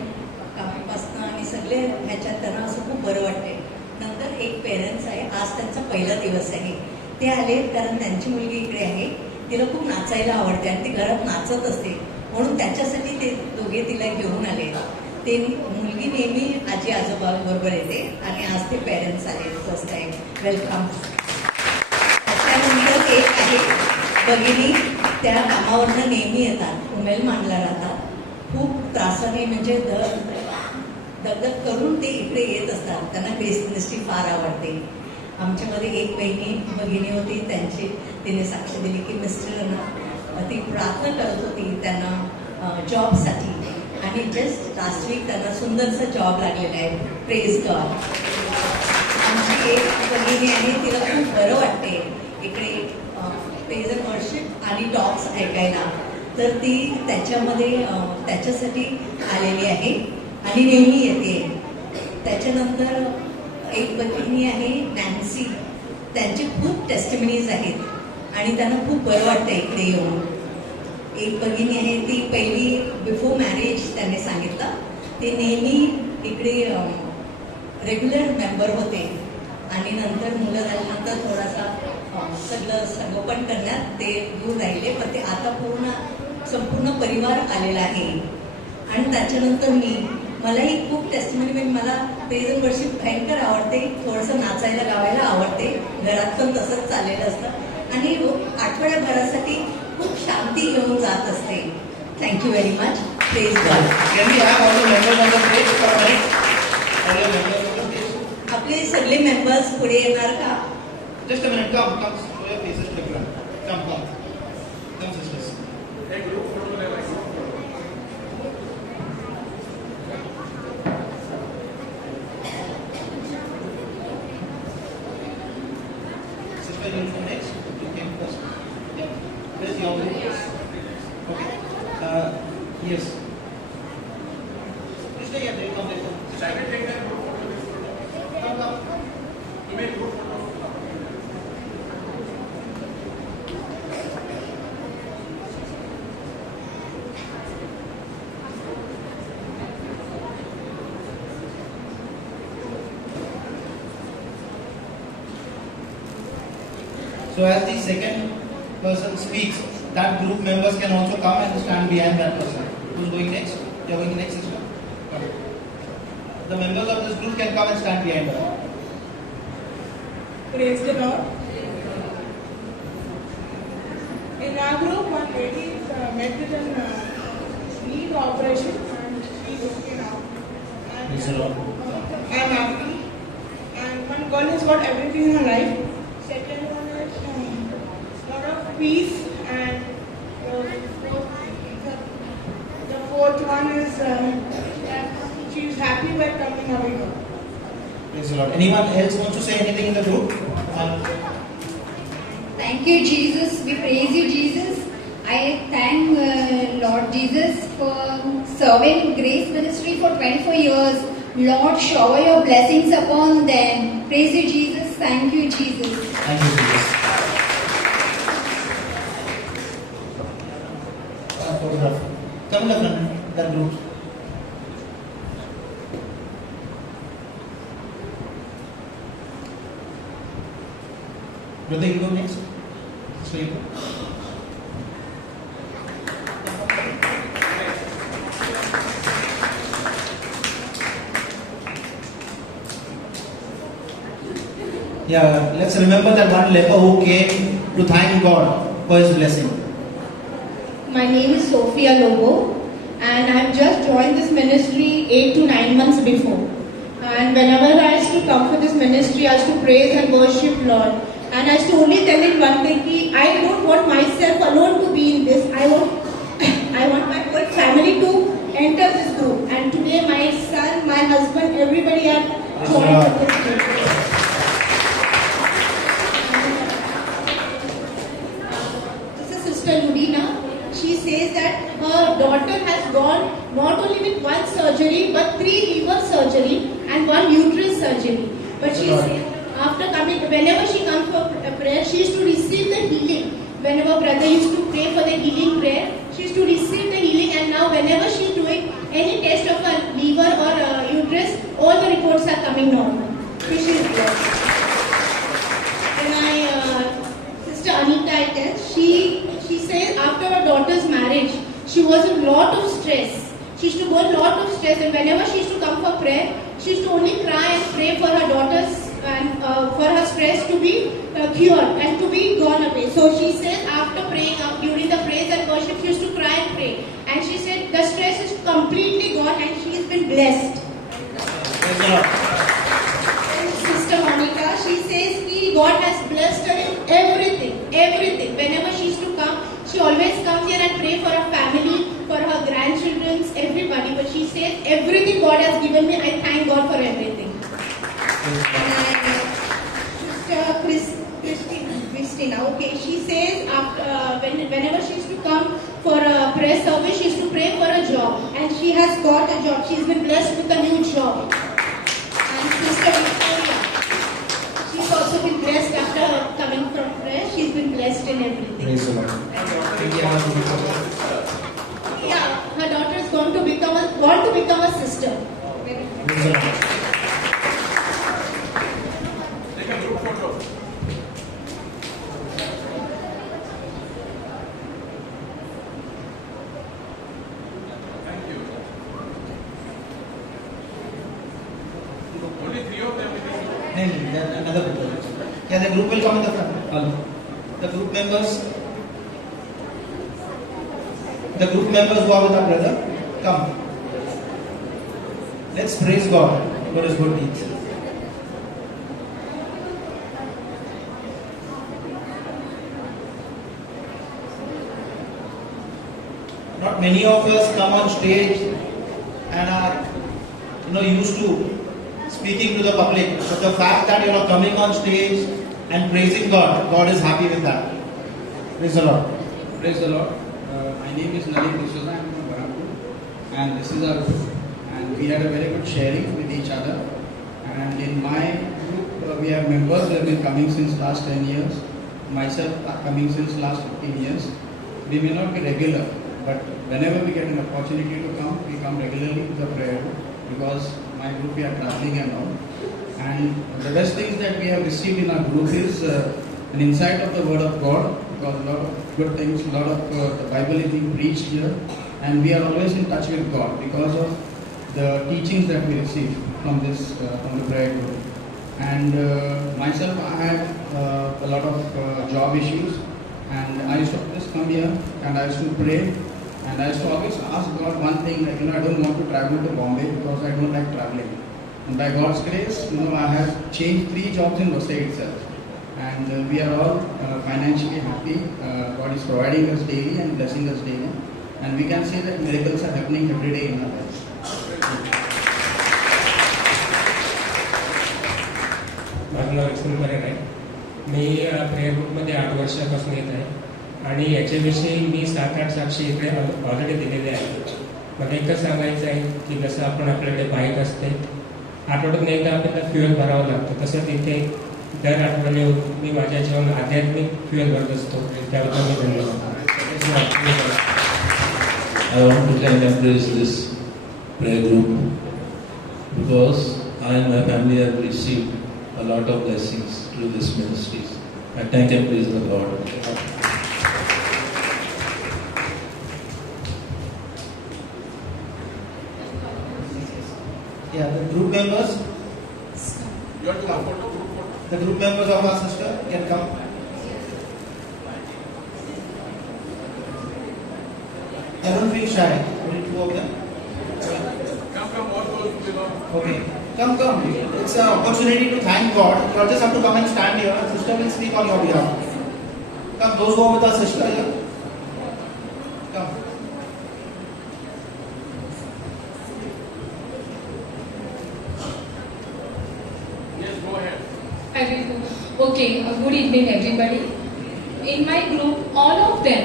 कामापासून आणि सगळे ह्याच्यात त्यांना असं खूप बरं वाटते. नंतर एक पेरेंट्स आहे, आज त्यांचा पहिला दिवस आहे. ते आले कारण त्यांची मुलगी इकडे आहे, तिला खूप नाचायला आवडते आणि ती घरात नाचत असते म्हणून त्याच्यासाठी ते दोघे तिला घेऊन आले. ते मुलगी नेहमी आजी आजोबाबरोबर येते आणि आज ते पेरेंट्स आले फर्स्ट टाइम. वेलकम. त्यानंतर एक आहे भगिनी, त्या कामावरनं नेहमी येतात, उमेल मांडला राहतात खूप त्रासाने म्हणजे दगदग करून ते इकडे येत असतात. त्यांना ग्रेस मिनिस्ट्री फार आवडते. आमच्यामध्ये एक भगिनी होती, तिने साक्ष दिली की मिस्टरांना ती प्रार्थना करत होती त्यांना जॉबसाठी, आणि जस्ट लास्ट वीक त्यांना सुंदरसा जॉब लागलेला आहे. Praise God. आमची एक भगिनी आहे, तिला खूप बरं वाटते इकडे प्रेज अँड वर्शिप आणि टॉक्स ऐकायला, तर ती त्याच्यासाठी आलेली आहे आणि नेहमी येते. त्याच्यानंतर एक भगिनी आहे नॅन्सी, त्यांचे खूप टेस्टिमनीज आहेत आणि त्यांना खूप बरं वाटतं इकडे येऊन. एक भगिनी आहे, ती पहिली बिफोर मॅरेज त्यांनी सांगितलं, ते नेहमी इकडे रेग्युलर मेंबर होते आणि नंतर मुलं झाल्यानंतर थोडासा सगळं संगोपन करण्यात ते दूर राहिले, पण ते आता संपूर्ण परिवार आलेला आहे. आणि त्याच्यानंतर मलाही खूप टेस्टिमनी, म्हणजे मला प्रेज अँड वर्शिप भयंकर आवडते, थोडंसं नाचायला गावायला आवडते, घरात पण तसंच चाललेलं असतं आणि आठवड्याभरासाठी खूप शांती घेऊन जात असते. Thank you very much. Praise God. आपले सगळे मेंबर्स पुढे येणार का? Just a minute, come, show your faces to everyone. Come sisters. Sister, you go next. You came first. Where's your group? Okay. Yes. You stay here. They come. Shall we take that group? Come. You make group photo. So as the second person speaks, that group members can also come and stand behind that person. Who's going next? You're going next, sister? Come. The members of this group can come and stand behind her. Praise the Lord. In our group, one lady met with a knee operation and she is okay now. Praise the Lord. I am happy. And one girl has got everything in her life. Second one is lot of peace, and the fourth one is she is happy by coming away here. Praise the Lord. Anyone else want to say anything in the group? Thank you, Jesus. We praise you, Jesus. I thank Lord Jesus for serving Grace Ministry for 24 years. Lord, shower your blessings upon them. Praise you, Jesus. Thank you, Jesus. Thank you, Jesus. Photograph. Come in the front, that group. Brother, you go next. So you go. Yeah, let's remember that one leper who came to thank God for his blessing. My name is Sophia Lobo, and I have just joined this ministry 8 to 9 months before. And whenever I used to come for this ministry, I used to praise and worship Lord. And I used to only tell it one thing: I don't want myself alone to be in this. I want my whole family to enter this group. And today, my son, my husband, everybody are joined this group. This is Sister Ludina. She says that her daughter has gone not only with one surgery but 3 liver surgery and 1 uterus surgery. But she says after coming, whenever she comes for prayer, she used to receive the healing. Whenever brother used to pray for the healing prayer, she used to receive the healing, and now whenever she is doing any test of her liver or uterus, all the reports are coming normal. So she is blessed. And my sister Anita, I tell, she says after her daughter's marriage, she was in lot of stress. She used to go in lot of stress, and whenever she used to come for prayer, she used to only cry and pray for her daughters and for her stress to be cured and to be gone away. So she said after praying during the praise and worship, she used to cry and pray. And she said the stress is completely God and she has been blessed. Praise the Lord. And Sister Monica, she says that God has blessed her in everything. Whenever she used to come, she always comes here and pray for her family, for her grandchildren, everybody. But she says, everything God has given me, I thank God for everything. And Christina, okay, she says whenever she used to come for a prayer service, she used to pray for a job, and she has got a job. She's been blessed with a new job. And Sister Victoria, she's also been blessed after coming from prayer. She's been blessed in everything. Praise the Lord. Yeah, her daughter is going to become a sister. Praise the Lord. Take a group photo. Thank you. Only 3 of them. No, then another group. Yeah, the group will come in the front. Hello. The group members who are with our brother, come. Let's praise God for His good deeds. Not many of us come on stage and are, used to speaking to the public. But the fact that you are coming on stage and praising God, God is happy with that. Praise the Lord. Praise the Lord. My name is Nalin D'Souza. I am from Barampur, and this is our group. And we had a very good sharing with each other. And in my group, we have members who have been coming since last 10 years. Myself coming since last 15 years. We may not be regular, but whenever we get an opportunity to come, we come regularly to the prayer room, because my group, we are traveling and all. And the best things that we have received in our group is an insight of the Word of God, because a lot of good things, a lot of the Bible is being preached here, and we are always in touch with God because of the teachings that we receive from the prayer group. And myself, I had a lot of job issues, and I used to just come here and I used to pray, and I used to always ask God one thing, like, I don't want to travel to Bombay because I don't like traveling. And by God's grace, I have changed 3 jobs in Vasai itself. And we are all financially happy. God is providing us daily and blessing us daily. And we can say that miracles are happening every day in our lives. माझं नाव लक्ष्मण मरेन आहे. मी prayer ग्रुपमध्ये 8 वर्षापासून येत आहे आणि याच्याविषयी मी 7-8 साक्षी इकडे ऑलरेडी दिलेले आहेत. मला एकच सांगायचं आहे की जसं आपण आपल्याकडे बाईक असते, आठवड्यातून एकदा आपल्याला फ्युएल भरावं लागतं, तसंच इथे दर आठवड्याला मी माझ्या जीवन आध्यात्मिक फ्युएल भरत असतो. त्याबद्दल मी धन्यवाद. I want to thank and praise this prayer group because I and my family have received a lot of blessings through this ministries. I thank and praise the Lord. Yeah, the group members. You have to come photo, group photo. The group members of our sister can come. I don't feel shy. Only 2 of them. Come, all those below. Okay. Come. It's an opportunity to thank God. You just have to come and stand here. Sister will speak on your behalf. Come, those who are with our sister here. Come. Yes, go ahead. Okay, good evening everybody. In my group, all the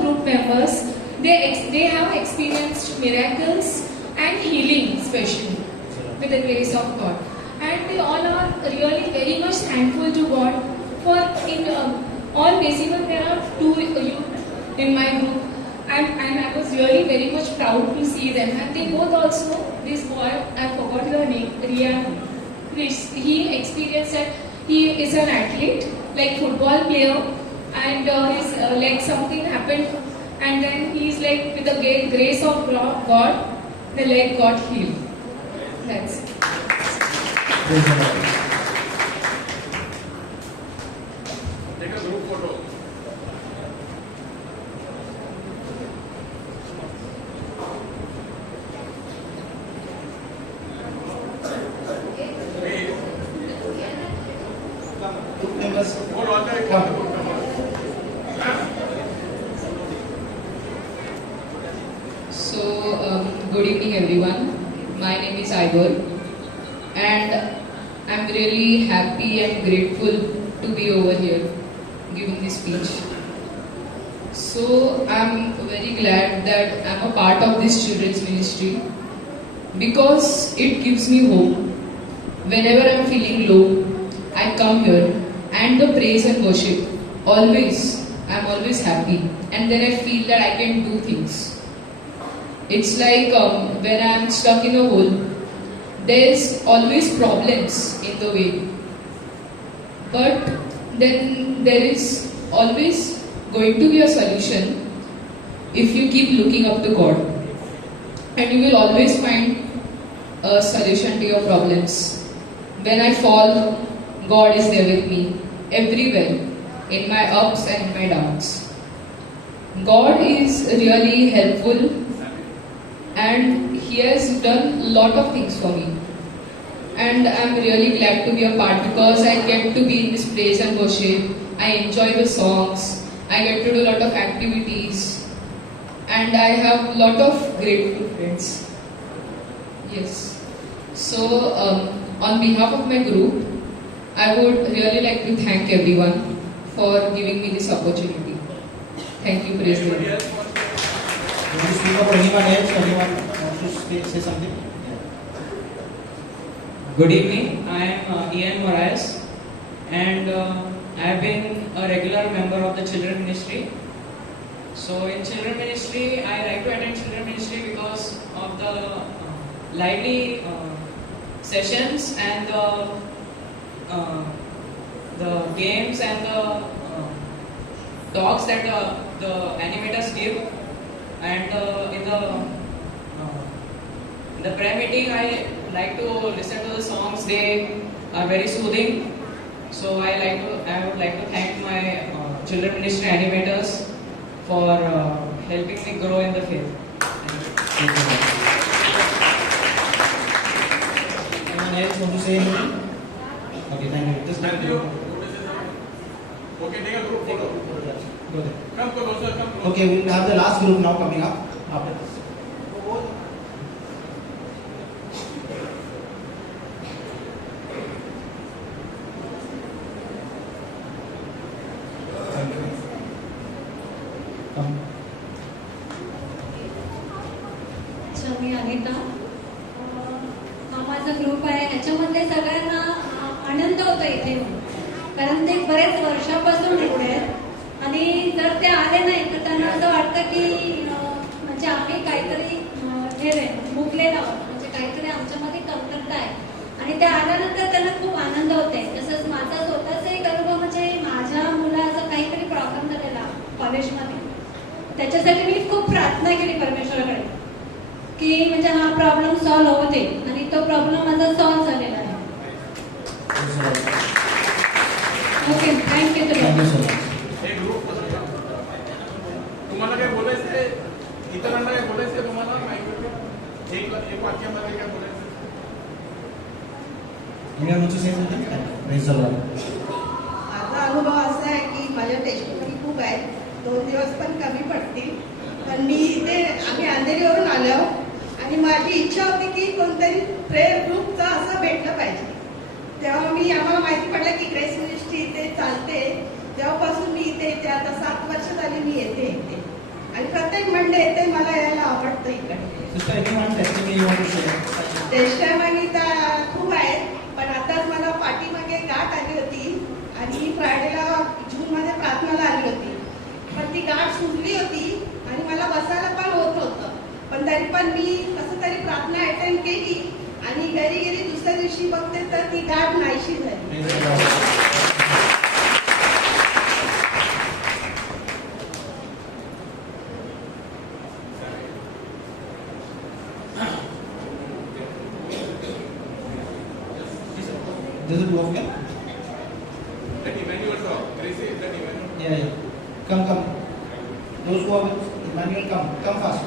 group members, they have experienced miracles and healing, especially with the grace of God. And they all are really very much thankful to God for in all basically there are 2 youth in my group, and I was really very much proud to see them. And they both also, this boy, I forgot the name, Rian. He experienced that he is an athlete, like football player, and his leg something happened, and then he's like with the grace of God, the leg got healed. That's it. Take a group photo. us come. So, good evening everyone. My name is Igor and I'm really happy and grateful to be over here giving this speech. So, I'm very glad that I'm a part of this children's ministry because it gives me hope. Whenever I'm feeling low, I come here and the praise and worship, I'm always happy and then I feel that I can do things. It's like when I'm stuck in a hole, there's always problems in the way. But then there is always going to be a solution if you keep looking up to God. And you will always find a solution to your problems. When I fall, God is there with me everywhere, in my ups and in my downs. God is really helpful and He has done a lot of things for me. And I'm really glad to be a part because I get to be in this praise and worship. I enjoy the songs. I get to do a lot of activities. And I have a lot of grateful friends. Yes. So, on behalf of my group, I would really like to thank everyone for giving me this opportunity. Thank you, Praise the Lord. Want to speak up anyone else? Anyone wants to say something? Good evening. I am Ian Moraes and I have been a regular member of the children ministry. So in children ministry, I like to attend children ministry because of the lively sessions and the games and the talks that the animators give. And in the prayer meeting, I like to listen to the songs. They are very soothing. So I would like to thank my children ministry animators for helping me grow in the faith. Thank you. Anyone else want to say anything? Okay, thank you. Just thank you. Okay, take a group photo. Go there. Come closer, come closer. Okay, we'll have the last group now coming up after this. अच्छा, मी अनिता. हा माझा group आहे. ह्याच्यामध्ये सगळ्यांना आनंद होतो इथे कारण ते बरेच वर्षापासून इथे आहेत आणि जर ते आले नाही तर त्यांना असं वाटतं की म्हणजे आम्ही काहीतरी मुकलेलं आहोत, म्हणजे काहीतरी आमच्यामध्ये कमतरता आहे आणि ते आल्यानंतर त्यांना खूप आनंद होते. तसंच माझा स्वतःचा एक अनुभव म्हणजे माझ्या मुलाचा काहीतरी प्रॉब्लेम झालेला कॉलेजमध्ये. त्याच्यासाठी मी खूप प्रार्थना केली परमेश्वराकडे की म्हणजे हा प्रॉब्लेम सॉल्व्ह होऊ दे आणि तो प्रॉब्लेम माझा सॉल्व्ह झालेला आहे. Okay, thank you. एक ग्रुप तुम्हाला काय बोलायचंय, इतरांना काय बोलायचंय तुम्हाला एक वाक्यामध्ये काय बोलायचं? माझा अनुभव असा आहे की माझ्या टेस्टमध्ये खूप आहेत, 2 दिवस पण कमी पडतील. पण मी इथे आम्ही अंधेरीवरून आलो आणि माझी इच्छा होती की कोणतरी प्रेयर ग्रुपचा असं भेटलं पाहिजे. तेव्हा आम्हाला माहिती पडलं की ग्रेस मिनिस्ट्री इथे चालते. तेव्हापासून मी इथे येते. आता 7 वर्ष झाली मी येते आणि प्रत्येक मंडे येते. मला यायला आवडतं इकडे. टेस्टामनी तर खूप आहेत पण आताच मला पाठीमागे गाठ आली होती आणि फ्रायडेला जूनमध्ये प्रार्थनाला आली होती. पण ती गाठ सुजली होती आणि मला बसायला पण होत नव्हतं. पण तरी पण मी कसं तरी प्रार्थना अटेंड केली आणि घरी गेली. दुसऱ्या दिवशी बघते तर ती गाठ नाहीशी झाली. Does it work? That Emmanuel talk. Gracie, that Emmanuel. Yeah. Come. Those who are with Emmanuel, come fast.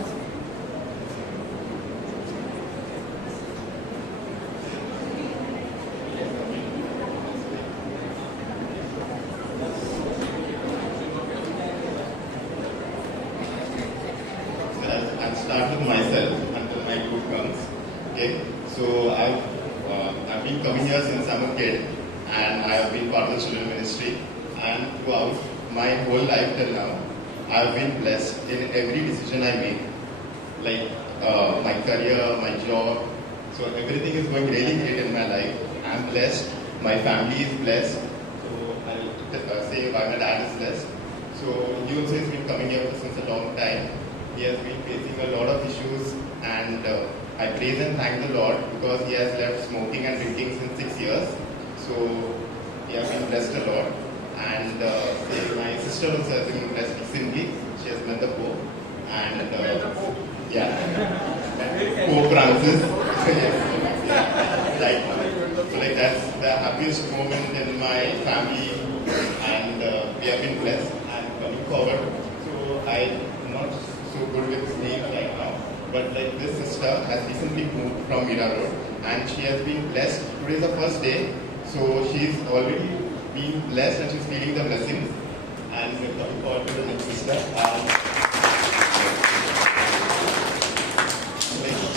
Okay, so I've been coming here since I'm a kid, and I have been part of the children ministry. And throughout my whole life till now, I've been blessed in every decision I make, like my career, my job. So everything is going really great in my life. I'm blessed. My family is blessed. So I'll say why my dad is blessed. So he also has been coming here since a long time. He has been facing a lot of issues, and I praise and thank the Lord because he has left smoking and drinking since 6 years. So he has been blessed a lot. And my sister also has been blessed recently. She has met the Pope. And Pope Francis. Right. So like that's the happiest moment in my family, and we have been blessed. And coming forward, so I'm not so good with names right now, but like this sister has recently moved from Mira Road, and she has been blessed. Today is the first day, so she's already been blessed and she's feeling the blessings. And we're coming forward to the next sister.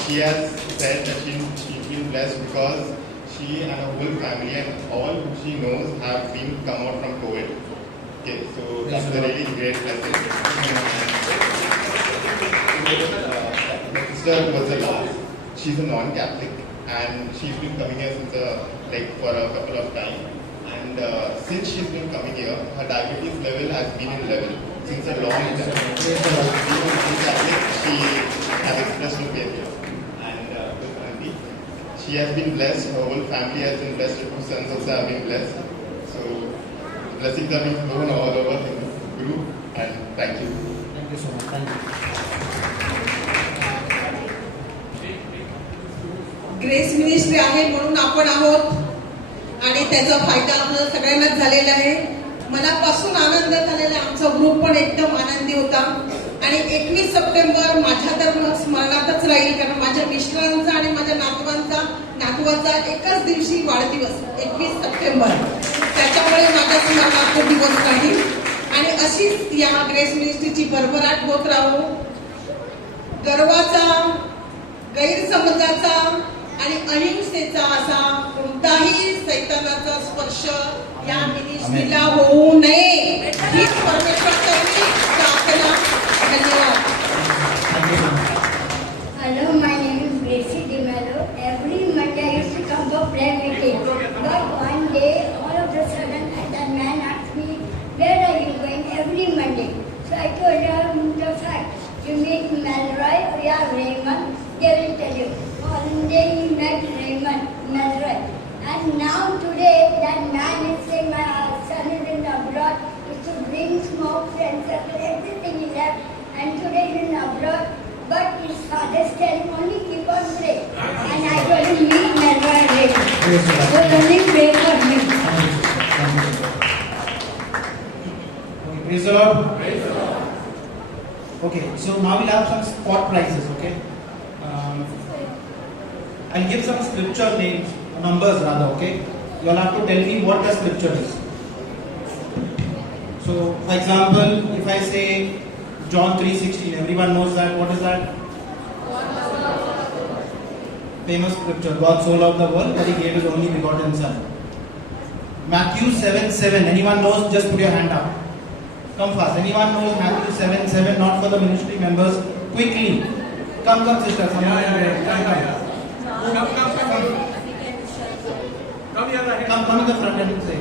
She has said that she's been blessed because she and her whole family and all who she knows have been come out from COVID. Okay, so that's a really great blessing. My sister was the last. She's a non-Catholic, and she's been coming here since for a couple of times. And since she's been coming here, her diabetes level has been in level since a long time. She has expressed her faith here. She has been blessed, her whole family has been blessed, her 2 sons also have been blessed. So, blessings are being flown all over the group, and thank you. Thank you so much. Thank you. Grace ministry आहे म्हणून आपण आहोत आणि त्याचा फायदा आपल्याला सगळ्यांनाच झालेला आहे. मनापासून आनंद झालेला आहे. आमचा ग्रुप पण एकदम आनंदी होता. आणि 21 सप्टेंबर माझ्या तर स्मरणातच राहील, कारण माझ्या मिस्टरांचा आणि माझ्या नातवाचा एकाच दिवशी वाढदिवस 21 सप्टेंबर, त्याच्यामुळे माझ्या स्मरणात तो दिवस राहील. आणि अशीच या ग्रेस मिनिस्ट्रीची भरभराट होत राहू. गर्वाचा, गैरसमजाचा आणि अहिंसेचा असा कोणताही सैतानाचा स्पर्श या मिनिस्ट्रीला होऊ नये हीच परमेश्वराची प्रार्थना. धन्यवाद. Hello, my name is Gracie DeMello. Every Monday I used to come for prayer meeting. But one day, all of a sudden, that man asked me, "Where are you going every Monday?" So I told him the fact. You meet Melroy or Raymond, they will tell you. One day he met Raymond, Melroy. And now today, that man is saying, my son is in abroad, is to bring smoke and everything he left. And today he's in abroad. But his father's telling only keep on praying. And I told him meet Melroy and Raymond. So only pray for him. Praise the Lord. Okay, so now we'll have some spot prizes, okay? I'll give some scripture names, numbers rather, okay? You'll have to tell me what the scripture is. So, for example, if I say John 3:16, everyone knows that. What is that? Famous scripture. God so loved the world that he gave his only begotten son. Matthew 7:7. Anyone knows? Just put your hand up. Come fast. Anyone knows Matthew 7:7? Not for the ministry members. Quickly. Come, sister. Come. Come in the front and say.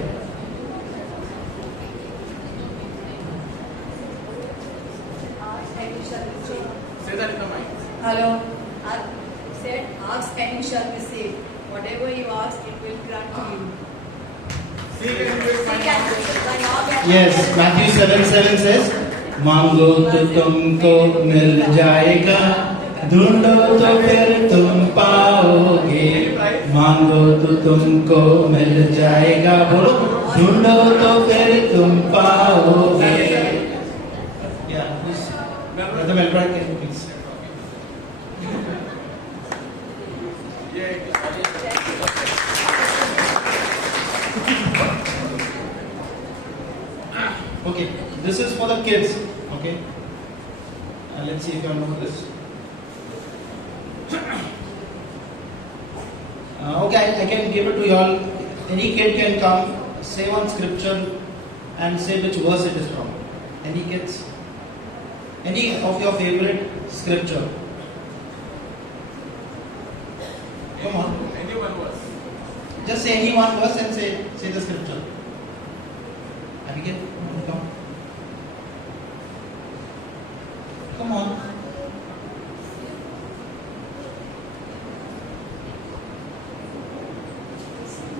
Say that in the mic. Hello. Said, ask and you shall receive. Whatever you ask, it will grant to you. Yes, Matthew 7:7 says, मांगो तो तुमको मिल जाएगा, ढूंढो तो फिर तुम पाओगे. मांगो तो तुमको मिल जाएगा, बोलो, ढूंढो तो फिर तुम पाओगे. Yeah, please. Brother Melroy, can you please? Okay, this is for the kids. Okay, let's see if you know this. Okay, I can give it to you all. Any kid can come, say one scripture and say which verse it is from. Any kids? Any of your favorite scripture? Come on. Any one verse. Just say any one verse and say the scripture. Abigail, come. Come on.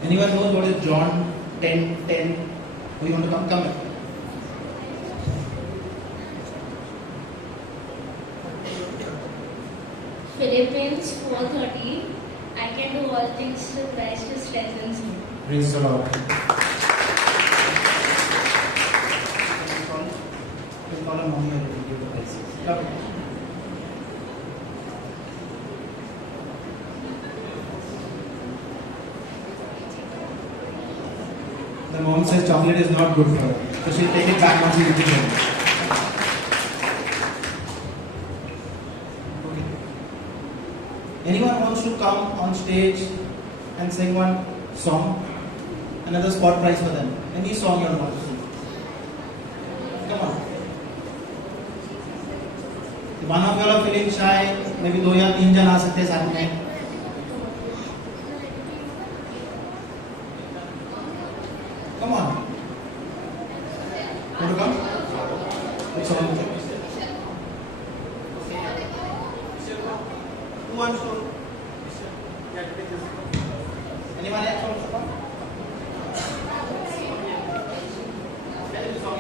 Anyone knows what is John 10:10? Who you want to come? Come here. Philippians 4:13. I can do all things through Christ who strengthens me. Praise the Lord. Call a mommy and give the prize. Come. The mom says chocolate is not good for her, so she'll take it back once we reach home. Okay. Anyone wants to come on stage and sing one song? Another spot prize for them. Any song you want to sing? Come on. If one of you are feeling shy, maybe 2 या 3 जन आ सकते हैं साथ में. Come on. Want to come? Which song? Who wants to? Anyone else wants to come? Tell the song.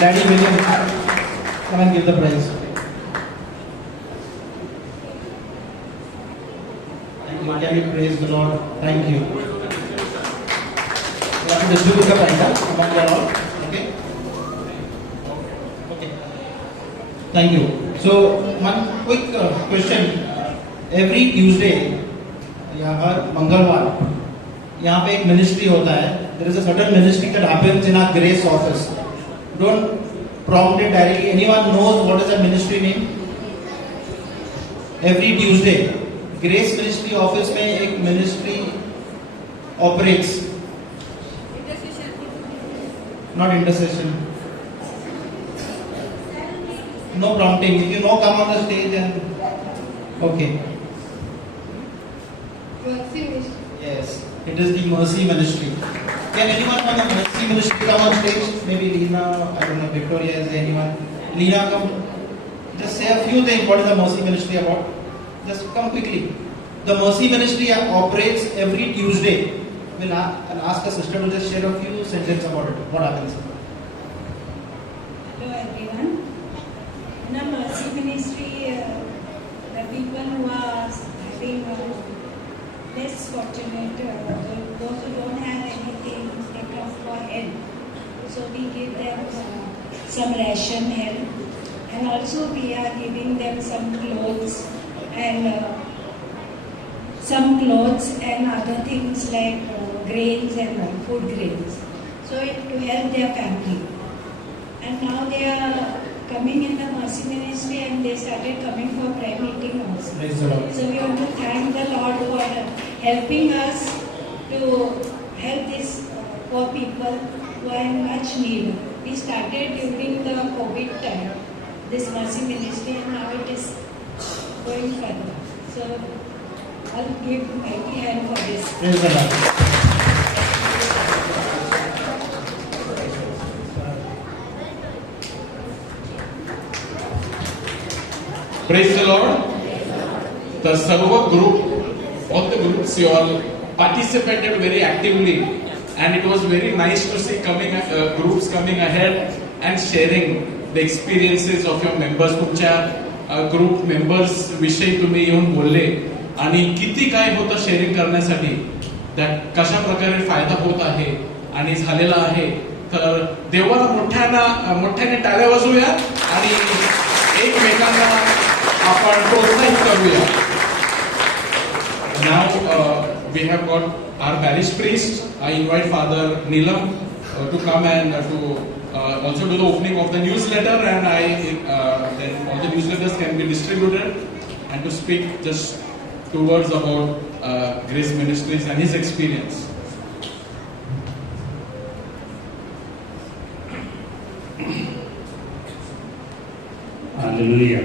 Daddy William, come and give the prize. Thank you. Can we praise the Lord? Thank you. You have to distribute the prize among you all. Okay? Okay. Thank you. So, one quick question. Every Tuesday, या हर मंगलवार यहाँ पे एक ministry होता है. There is a certain ministry that happens in our grace office. Don't prompt it directly. Anyone knows what is that ministry name? Every Tuesday, Grace Ministry office में एक ministry operates. Not intercession. No prompting. If you know, come on the stage and okay. Mercy Ministry. Yes, it is the Mercy Ministry. Can anyone from the Mercy Ministry come on stage? Maybe Leena, I don't know, Victoria, is there anyone? Leena, come. Just say a few things. What is the Mercy Ministry about? Just come quickly. The Mercy Ministry operates every Tuesday. I'll ask a sister to just share a few sentences about it. What happens? Hello everyone. In our Mercy Ministry, the people who are having less fortunate, those who don't have anything, they come for help. some ration help, and also we are giving them some clothes and other things like grains and food grains, so to help their family. And now they are coming in the Mercy Ministry and they started coming for prayer meeting also. Praise the Lord. So we want to thank the Lord for helping us to help these poor people who are in much need. We started during the COVID time, this Mercy Ministry, and now it is going further. So I'll give mighty hand for this. Praise the Lord. Praise the Lord. The server group, all the groups, you all participated very actively, and it was very nice to see groups coming ahead and sharing the experiences of your members. तुमच्या group members विषयी तुम्ही येऊन बोलले आणि किती काय होतं sharing करण्यासाठी, त्यात कशा प्रकारे फायदा होत आहे आणि झालेला आहे. तर देवाला मोठ्याने टाळ्या वाजवूया आणि एकमेकांना आपण प्रोत्साहित करूया. Now we have got our parish priest. I invite Father Neelam to come and to also do the opening of the newsletter, and then all the newsletters can be distributed, and to speak just 2 words about Grace Ministries and his experience. Hallelujah.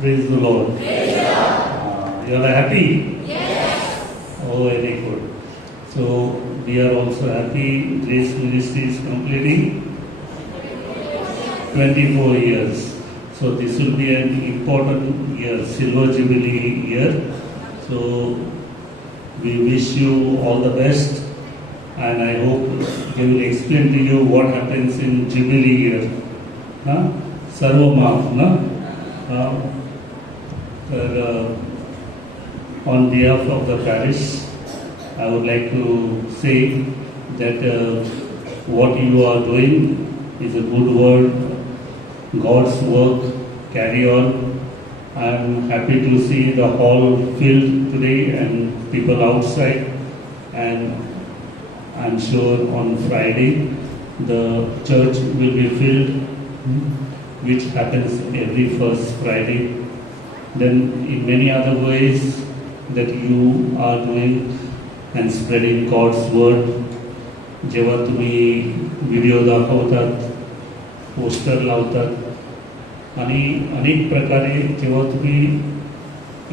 Praise the Lord. You all are happy? Yes. Oh, very good. So we are also happy. Grace Ministry is completing 24 years. So this will be an important year, Silver Jubilee year. So we wish you all the best, and I hope they will explain to you what happens in Jubilee year. Sarvamaaf, no? On behalf of the parish, I would like to say that what you are doing is a good word, God's work, carry on. I am happy to see the hall filled today and people outside, and I am sure on Friday the church will be filled, which happens every first Friday. Then in many other ways that you are doing and spreading God's word. जेव्हा तुम्ही video दाखवतात, poster लावतात आणि अनेक प्रकारे जेव्हा तुम्ही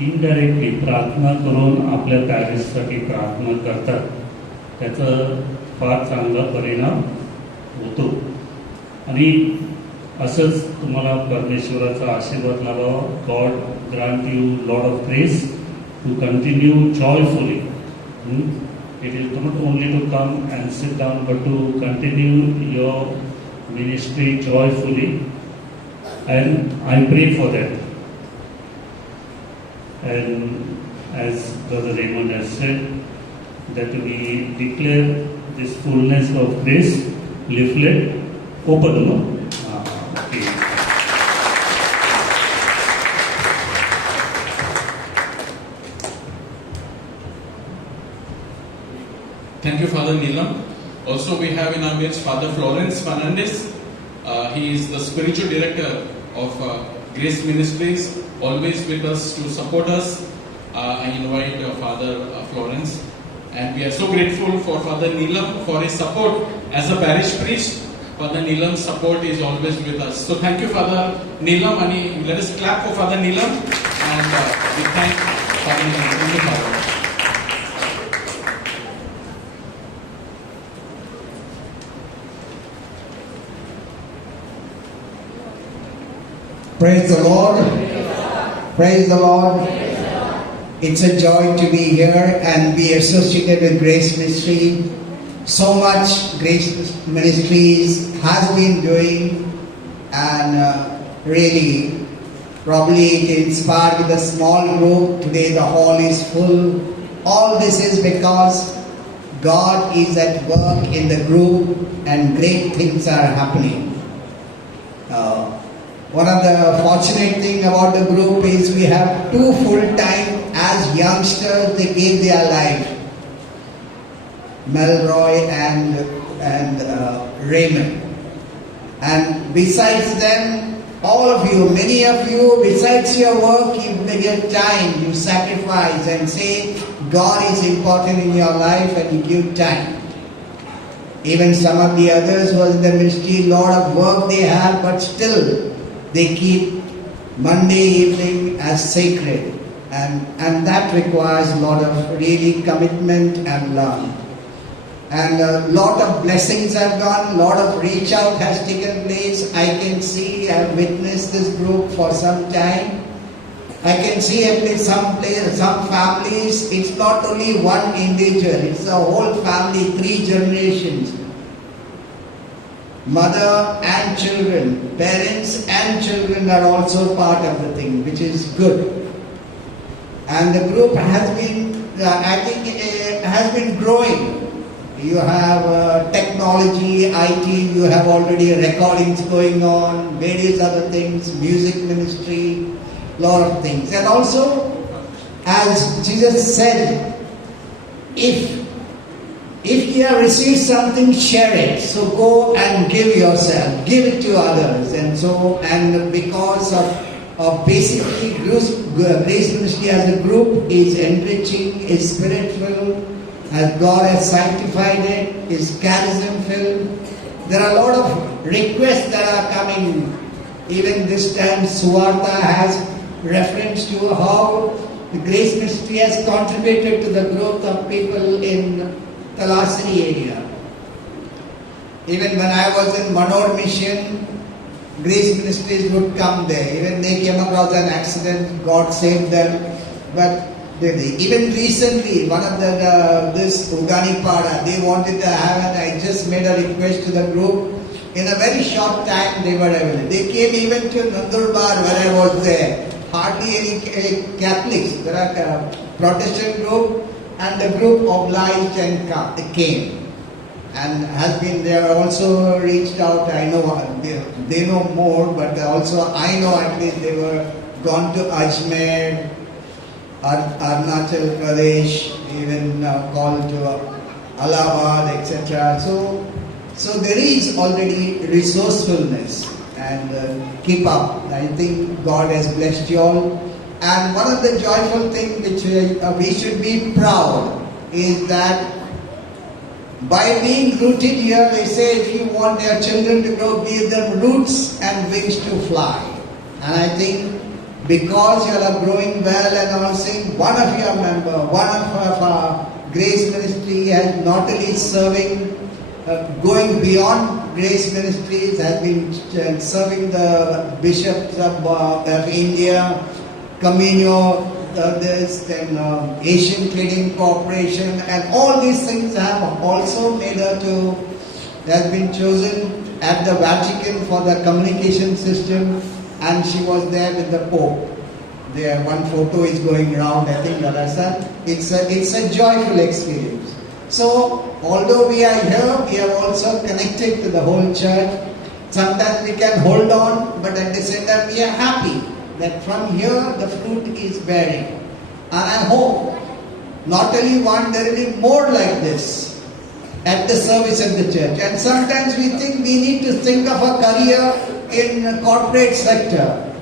indirectly प्रार्थना करून आपल्या पॅरिससाठी प्रार्थना करतात, त्याचा फार चांगला परिणाम होतो. आणि असंच तुम्हाला परमेश्वराचा आशीर्वाद लाभावा. God grant you lot of grace to continue joyfully. It is not only to come and sit down, but to continue your ministry joyfully. And I pray for that. And as Brother Raymond has said, that we declare this fullness of grace leaflet. Open the mouth. Okay. Thank you, Father Neelam. Also, we have in our midst Father Florence Fernandez. He is the spiritual director of Grace Ministries, always with us to support us. I invite Father Florence, and we are so grateful for Father Neelam for his support as a parish priest. Father Neelam's support is always with us. So thank you, Father Neelam, and let us clap for Father Neelam, and we thank Father Neelam. Thank you, Father. Praise the Lord. Praise the Lord. It's a joy to be here and be associated with Grace Ministry. So much Grace Ministries has been doing, and really, probably it inspired with a small group. Today the hall is full. All this is because God is at work in the group and great things are happening. One of the fortunate thing about the group is we have 2 full-time as youngsters, they gave their life. Melroy and Raymond. And besides them, all of you, many of you, besides your work, you give time, you sacrifice and say God is important in your life and you give time. Even some of the others was in the ministry, lot of work they have, but still they keep Monday evening as sacred. And that requires a lot of really commitment and love. And a lot of blessings have gone, a lot of reach out has taken place. I can see, I have witnessed this group for some time. I can see at least some families, it's not only one individual, it's a whole family, 3 generations. Mother and children, parents and children are also part of the thing, which is good. And the group has been, I think, has been growing. You have technology, IT, you have already recordings going on, various other things, music ministry, lot of things. And also, as Jesus said, if you have received something, share it. So go and give yourself, give it to others. And because of basically Grace Ministry as a group is enriching, is spiritual, as God has sanctified it, is charism filled. There are a lot of requests that are coming. Even this time, Suvarta has reference to how the Grace Ministry has contributed to the growth of people in Talasri area. Even when I was in Manor Mission, Grace Ministries would come there. Even they came across an accident, God saved them. But even recently, one of this Ugani-Pada, they wanted to have, and I just made a request to the group. In a very short time, they were available. They came even to Nandurbar where I was there. Hardly any Catholics. There are a Protestant group, and the group obliged and came. And has been there also reached out. I know they know more, but also I know at least they were gone to Ajmer, Arunachal Pradesh, even called to Allahabad, etc. So there is already resourcefulness, and keep up. I think God has blessed you all. And one of the joyful things which we should be proud is that by being rooted here, they say if you want your children to grow, give them roots and wings to fly. And I think because you are growing well and also one of your members, one of our Grace Ministry has not only serving, going beyond Grace Ministries, has been serving the bishops of India, Camino, then Asian Trading Corporation, and all these things have also made her to, has been chosen at the Vatican for the communication system. And she was there with the Pope. There, one photo is going around, I think, Larasa. It's a joyful experience. So, although we are here, we are also connected to the whole church. Sometimes we can hold on, but at the same time we are happy that from here the fruit is bearing. And I hope not only one, there will be more like this at the service of the church. And sometimes we think we need to think of a career in corporate sector.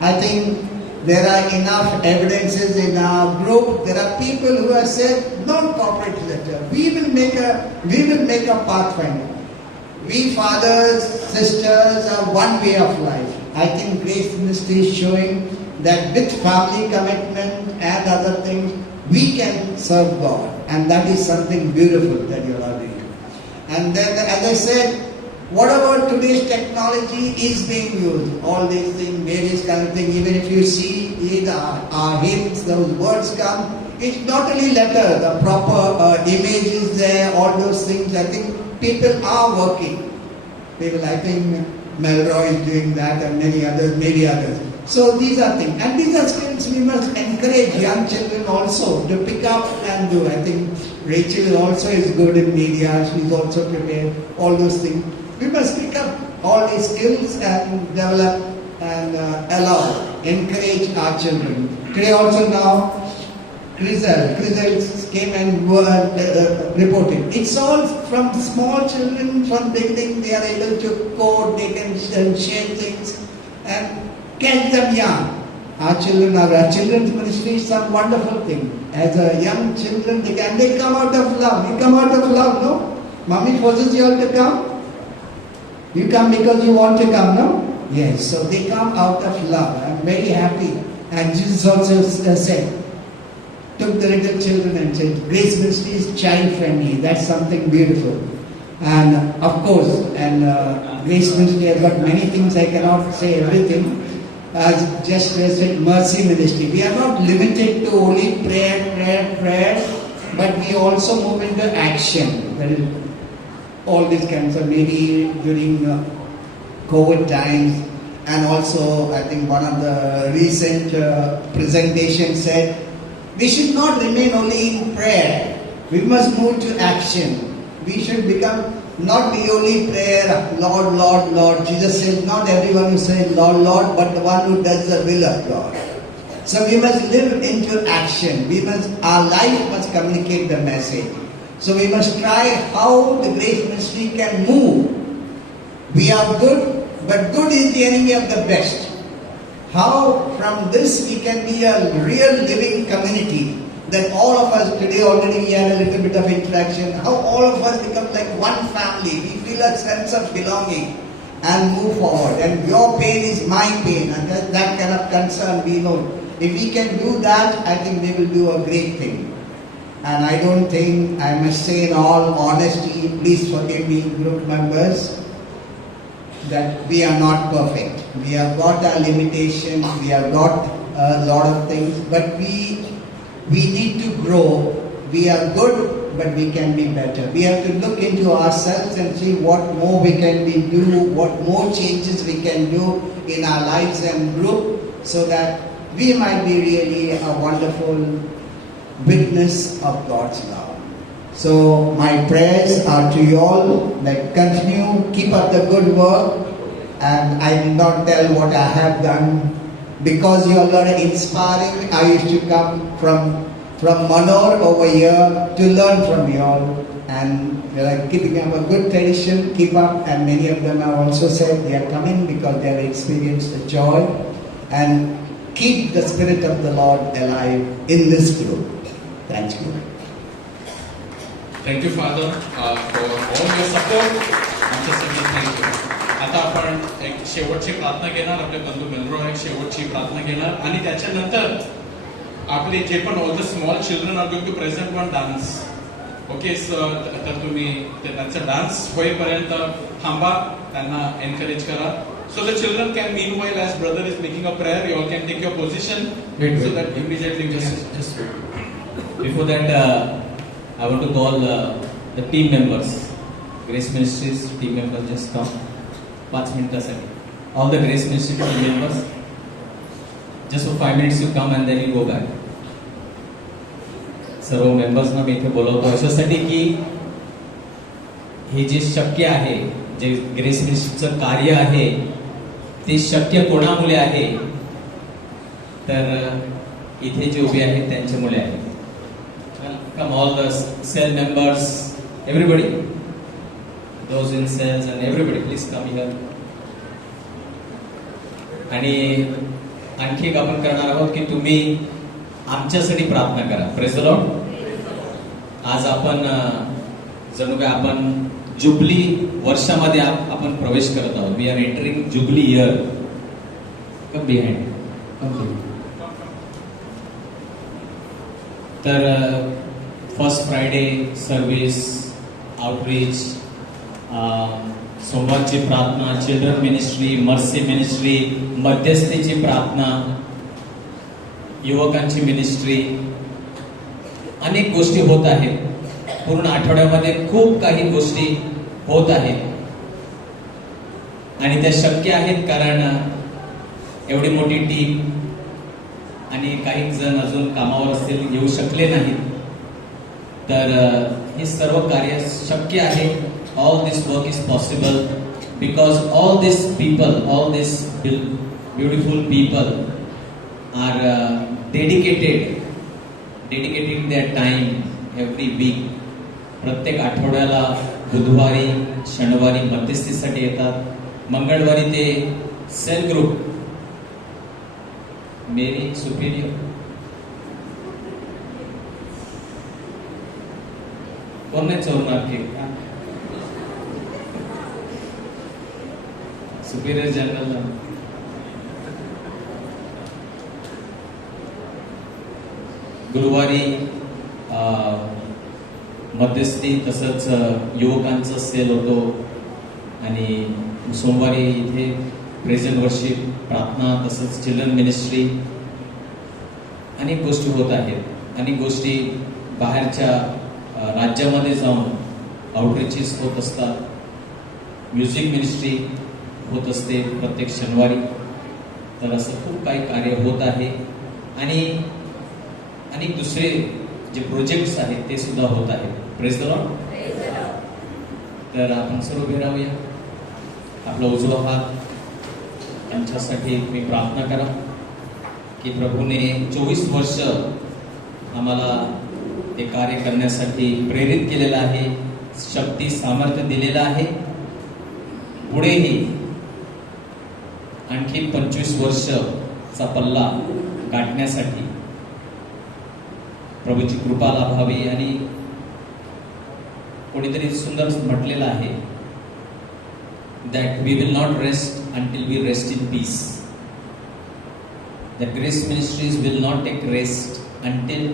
I think there are enough evidences in our group. There are people who have said, not corporate sector. We will make a pathfinder. We fathers, sisters are one way of life. I think Grace Ministry is showing that with family commitment and other things, we can serve God. And that is something beautiful that you are doing. And then, as I said, whatever today's technology is being used, all these things, various kind of things, even if you see our hymns, those words come, it's not only letter, the proper images there, all those things, I think people are working. People, I think Melroy is doing that and many others, maybe others. So these are things, and these are skills we must encourage young children also to pick up and do. I think Rachel also is good in media, she's also prepared, all those things. We must pick up all these skills and develop and encourage our children. Today also now, Crizel came and reported. It's all from small children, from beginning they are able to code, they can share things and catch them young. Our children's ministry is some wonderful thing. As a young children, they come out of love. You come out of love, no? Mommy forces you all to come. You come because you want to come, no? Yes. So they come out of love. I'm very happy. And Jesus also said, took the little children and said, Grace Ministry is child friendly. That's something beautiful. And of course, Grace Ministry has got many things. I cannot say everything. As just said, Mercy Ministry. We are not limited to only prayer, but we also move into action. All these kinds of, maybe during COVID times, and also I think one of the recent presentations said, we should not remain only in prayer. We must move to action. We should become not the only prayer, Lord, Lord, Lord. Jesus says, not everyone who says Lord, Lord, but the one who does the will of God. So we must live into action. Our life must communicate the message. So we must try how the Grace Ministry can move. We are good, but good is the enemy of the best. How from this we can be a real living community. That all of us today already we had a little bit of interaction. How all of us become like one family. We feel a sense of belonging and move forward. And your pain is my pain, and that kind of concern we know. If we can do that, I think we will do a great thing. And I don't think, I must say in all honesty, please forgive me, group members, that we are not perfect. We have got our limitations, we have got a lot of things, but we need to grow. We are good, but we can be better. We have to look into ourselves and see what more we can do, what more changes we can do in our lives and group, so that we might be really a wonderful witness of God's love. So my prayers are to you all, that continue, keep up the good work, and I will not tell what I have done, because you all are inspiring. I used to come from Manor over here to learn from you all, and they are keeping up a good tradition, keep up, and many of them have also said they are coming because they have experienced the joy, and keep the Spirit of the Lord alive in this group. Thank you. Thank you, Father, for all your support. आमच्यासाठी thank you. आता आपण एक शेवटची प्रार्थना घेणार, आपले बंधू मेलरो एक शेवटची प्रार्थना घेणार, आणि त्याच्यानंतर आपले जे पण all the small children are going to present one dance. Okay sir, तर तुम्ही त्यांचा डान्स होईपर्यंत थांबा, त्यांना एनकरेज करा. So the children can, meanwhile, as brother is making a prayer, you all can take your position. Wait. So that immediately just before that, I want to call the team members. Grace Ministries team members, just come. 5 minutes. All the Grace Ministry team members, just for 5 minutes you come and then you go back. सर्व मेंबर्सना मी इथे बोलवतो अशासाठी की हे जे शक्य आहे, जे grace मिनिस्ट्रीचं कार्य आहे, ते शक्य कोणामुळे आहे, तर इथे जे उभे आहेत त्यांच्यामुळे आहे. Come all the cell members, everybody, those in cells and everybody, please come here. आणि आणखी एक आपण करणार आहोत की तुम्ही आमच्यासाठी प्रार्थना करा. Praise the Lord. आज आपण जणू काय आपण जुबली वर्षामध्ये आपण प्रवेश करत आहोत. We are entering jubilee year. Come behind. तर फर्स्ट फ्रायडे सर्व्हिस, आउटरीच, सोमवारची प्रार्थना, चिल्ड्रन मिनिस्ट्री, मर्सी मिनिस्ट्री, मध्यस्थीची प्रार्थना, युवकांची मिनिस्ट्री, अनेक गोष्टी होत आहेत. पूर्ण आठवड्यामध्ये खूप काही गोष्टी होत आहेत आणि त्या शक्य आहेत कारण एवढी मोठी टीम आणि काही जण अजून कामावर असतील, येऊ शकले नाहीत, तर हे सर्व कार्य शक्य आहे. All this work is possible because all this people, all this beautiful people are dedicating their time every week. प्रत्येक आठवड्याला बुधवारी शनिवारी मध्यस्थीसाठी येतात, मंगळवारी ते सेल ग्रुप मेरी सुपिरियर कोण नाही चोरणार की सुपिरियर जनरल गुरुवारी मध्यस्थी, तसंच युवकांचा सेल होतो आणि सोमवारी इथे प्रेझेंट वर्शिप, प्रार्थना, तसंच चिल्ड्रन मिनिस्ट्री, अनेक गोष्टी होत आहेत. अनेक गोष्टी बाहेरच्या राज्यामध्ये जाऊन आउटरीचेस होत असतात. म्युझिक मिनिस्ट्री होत असते प्रत्येक शनिवारी. तर असं खूप काही कार्य होत आहे आणि अनेक दुसरे जे प्रोजेक्ट्स आहेत ते सुद्धा होत आहेत. Praise the Lord. तर आपण सर्व उभे राहूया. आपला उजवा हात त्यांच्यासाठी मी प्रार्थना करा की प्रभूने 24 वर्ष आम्हाला हे कार्य करण्यासाठी प्रेरित केलेलं आहे, शक्ती सामर्थ्य दिलेलं आहे. पुढेही आणखी 25 वर्षचा पल्ला गाठण्यासाठी प्रभूची कृपा लाभावी. आणि कोणीतरी सुंदर म्हटलेलं आहे that we will not rest until we rest in peace. The Grace Ministries will not take rest until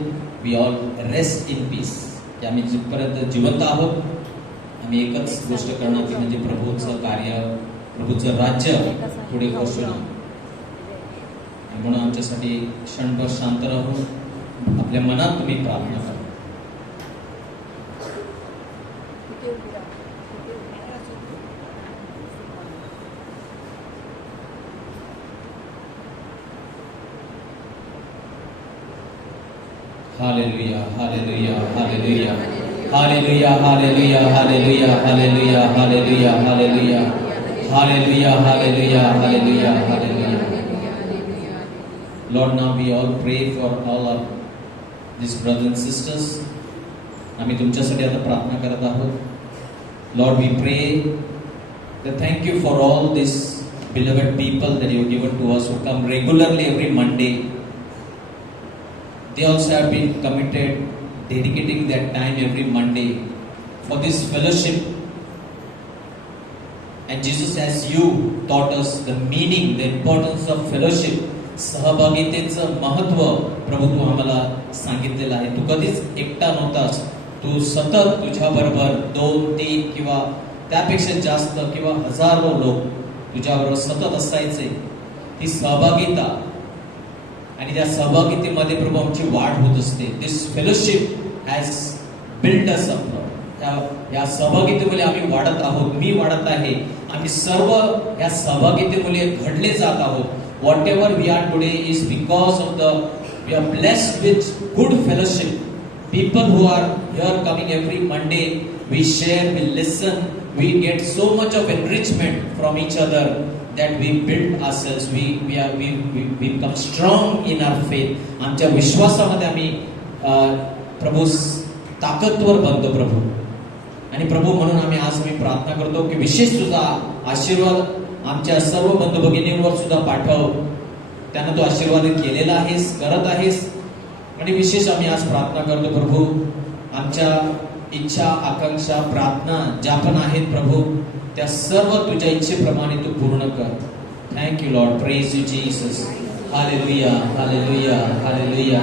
we all rest in peace. की आम्ही जिथपर्यंत जिवंत आहोत आम्ही एकच गोष्ट करणार ती म्हणजे प्रभूचं कार्य, प्रभूचं राज्य पुढे पोहोचवणं. म्हणून आमच्यासाठी क्षणभर शांत राहून आपल्या मनात तुम्ही प्रार्थना करा. Hallelujah, hallelujah, hallelujah, hallelujah, hallelujah, hallelujah, hallelujah, hallelujah, hallelujah, hallelujah, hallelujah, hallelujah, hallelujah. Lord, now we all pray for all of these brothers and sisters. आम्ही तुमच्यासाठी आता प्रार्थना करत आहोत. Lord, we pray that thank you for all these beloved people that you have given to us who come regularly every Monday. They also have been committed, dedicating their time every Monday for this fellowship. And Jesus, as you taught us the meaning, the importance of fellowship, सहभागितेचं महत्व प्रभू तू आम्हाला सांगितलेलं आहे. तू कधीच एकटा नव्हतास, तू सतत तुझ्याबरोबर 2, 3 किंवा त्यापेक्षा जास्त किंवा हजारो लोक तुझ्याबरोबर सतत असायचे. ती सहभागिता आणि त्या सहभागितेमध्ये प्रभू आमची वाढ होत असते. This fellowship has build us up. या सहभागितेमुळे आम्ही वाढत आहोत, मी वाढत आहे, आम्ही सर्व या सहभागितेमुळे घडले जात आहोत. Whatever we are today is because of the we are blessed with good fellowship. People who are here coming every Monday, we share, we listen, we get so much of enrichment from each other that we build ourselves. We become strong in our faith. आमच्या विश्वासामध्ये आम्ही प्रभू ताकदवर बनतो प्रभू. आणि प्रभू म्हणून आम्ही आज मी प्रार्थना करतो की विशेष तुझा आशीर्वाद आमच्या सर्व बंधू भगिनींवर सुद्धा पाठव. त्यांना तू आशीर्वाद केलेला आहेस, करत आहेस. आणि विशेष आम्ही आज प्रार्थना करतो प्रभू आमच्या इच्छा, आकांक्षा, प्रार्थना ज्या पण आहेत प्रभू त्या सर्व तुझ्या इच्छेप्रमाणे तू पूर्ण कर. Thank you Lord. Praise you Jesus. Hallelujah, hallelujah, hallelujah,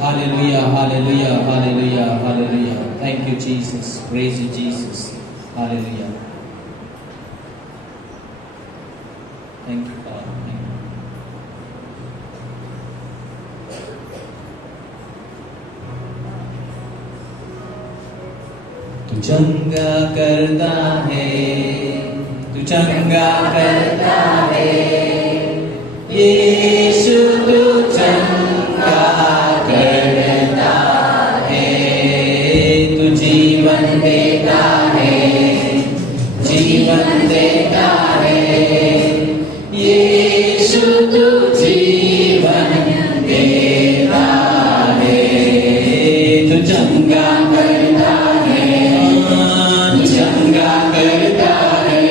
hallelujah, hallelujah, hallelujah, hallelujah. Thank you Jesus. Praise you Jesus. Hallelujah. Thank you God. तू चंगा करता है, तू चंगा करता है, यीशु तू चंगा करता है, तू जीवन देता है, जीवन देता है, यीशु तू जीवन देता है, तू चंगा करता है, चंगा करता है,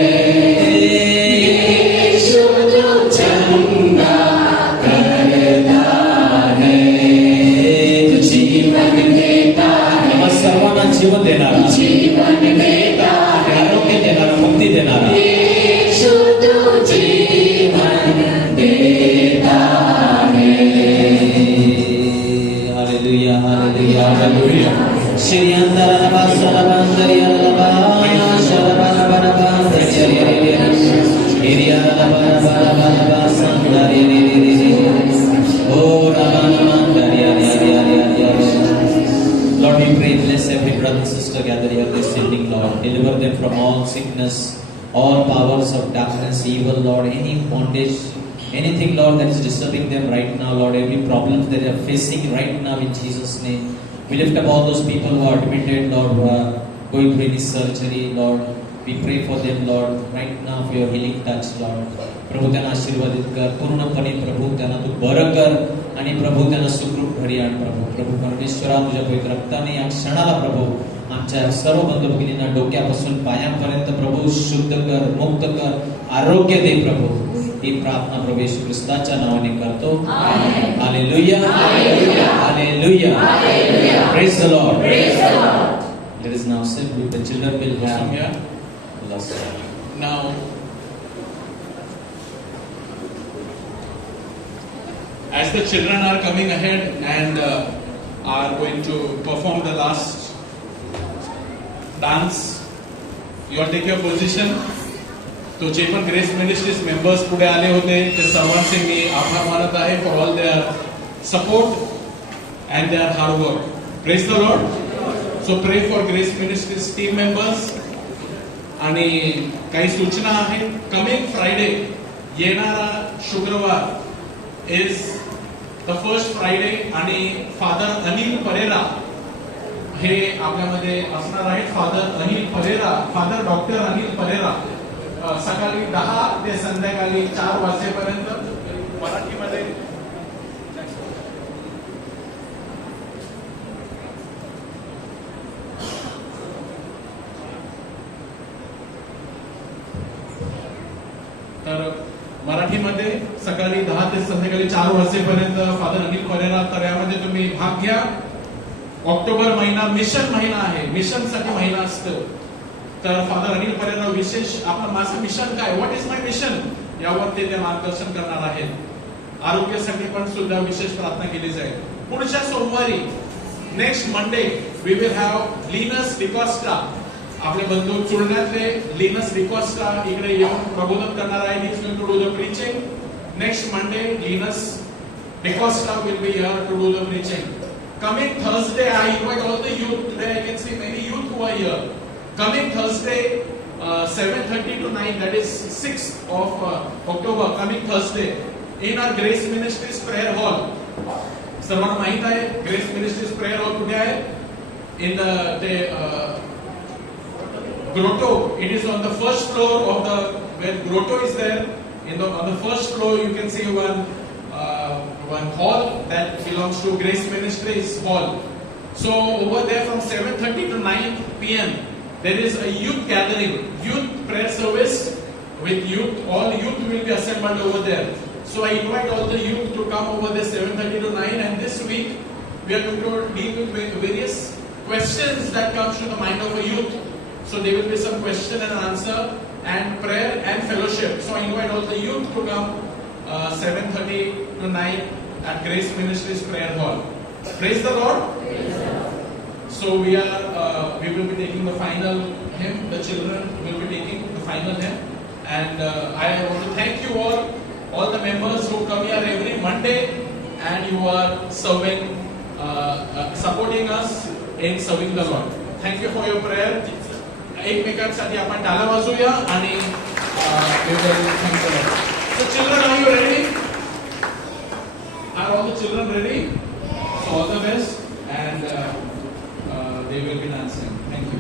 यीशु तू चंगा करता है, तू जीवन देता है, बस सर्वांना जीवन देणारा, जीवन देता है, आरोग्य देणारा, मुक्ती देणारा, यीशु तू जीवन देता है. Hallelujah, hallelujah, hallelujah. Lord, we pray, bless every brother and sister gathered here this evening, Lord. Deliver them from all sickness, all powers of darkness, evil, Lord, any bondage, anything, Lord, that is disturbing them right now, Lord, every problem that they are facing right now in Jesus' name. We lift up all those people who are admitted, Lord, who are going through any surgery, Lord. We pray for them, Lord, right now for your healing touch, Lord. प्रभू त्यांना आशीर्वादित कर, पूर्णपणे प्रभू त्यांना तू बरं कर आणि प्रभू त्यांना सुखरूप घरी आण. प्रभू परमेश्वरा, तुझ्या पवित्र रक्ताने या क्षणाला प्रभू आमच्या सर्व बंधू भगिनींना डोक्यापासून पायांपर्यंत प्रभू शुद्ध कर, मुक्त कर, आरोग्य दे प्रभू. ही प्रार्थना प्रभू येशू ख्रिस्ताच्या नावाने करतो. Hallelujah, hallelujah, praise the Lord. Let us now sit with the children will have now. As the children are coming ahead and are going to perform the last dance, you all take your position. तो जे पण grace ministries members पुढे आले होते ते सर्वांचे मी आभार मानत आहे for all their support and their hard work. Praise the Lord. So pray for grace ministries team members. आणि काही सूचना आहेत. कमिंग फ्रायडे, येणारा शुक्रवार इज द फर्स्ट फ्रायडे आणि फादर अनिल परेरा हे आपल्यामध्ये असणार आहेत. Father Anil Pereira, father doctor Anil Pereira सकाळी 10 ते संध्याकाळी 4 वाजेपर्यंत मराठीमध्ये तर मराठीमध्ये सकाळी 10 ते संध्याकाळी 4 वाजेपर्यंत फादर अनिल परेरा. तर यामध्ये तुम्ही भाग घ्या. ऑक्टोबर महिना मिशन महिना आहे, मिशनसाठी महिना असतो. तर फादर अनिल परेरा विशेष आपलं माझं मिशन काय, व्हॉट इज माय मिशन, यावर ते मार्गदर्शन करणार आहेत. आरोग्यासाठी पण सुद्धा विशेष प्रार्थना केली जाईल. पुढच्या सोमवारी next Monday we will have Linus D'Costa. आपले बंधू चुळण्यातले लिनस डिकॉस्टा इकडे येऊन प्रबोधन करणार आहे. He is going to do the preaching. Next Monday Linus D'Costa will be here to do the preaching. Coming Thursday, I invite all the youth. Today I can see many youth who are here. Coming Thursday, 7:30 to 9, that is 6th of October, coming Thursday, in our Grace Ministries Prayer Hall. सर्वांना माहित आहे Grace Ministries Prayer Hall कुठे आहे? In the grotto. It is on the first floor of the, where grotto is there. On the first floor you can see one hall that belongs to Grace Ministries Hall. So over there from 7:30 to 9 p.m. there is a youth gathering, youth prayer service with youth. All youth will be assembled over there. So I invite all the youth to come over there 7:30 to 9. And this week we are going to deal with various questions that comes to the mind of a youth. So there will be some question and answer and prayer and fellowship. So I invite all the youth to come 7:30 to 9 at Grace Ministries Prayer Hall. Praise the Lord. So we will be taking the final hymn. The children will be taking the final hymn. And I want to thank you all the members who come here every Monday and you are serving, supporting us in serving the Lord. Thank you for your prayer. एकमेकांसाठी आपण टाळ्या वाजवूया आणि we will thank the Lord. So children, are you ready? all the children ready? So all the best, and they will be dancing. Thank you.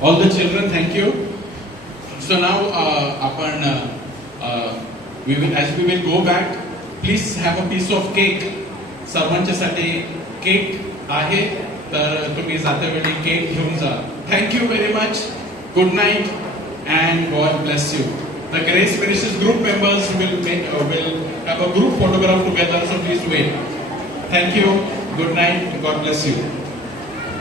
All the children, thank you. So now, as we will go back, please have a piece of cake. सर्वांच्यासाठी cake आहे, तर तुम्ही जातेवेळी cake घेऊन जा. Thank you very much. Good night and God bless you. The Grace Ministries group members will have a group photograph together, so please wait. Thank you. Good night. God bless you.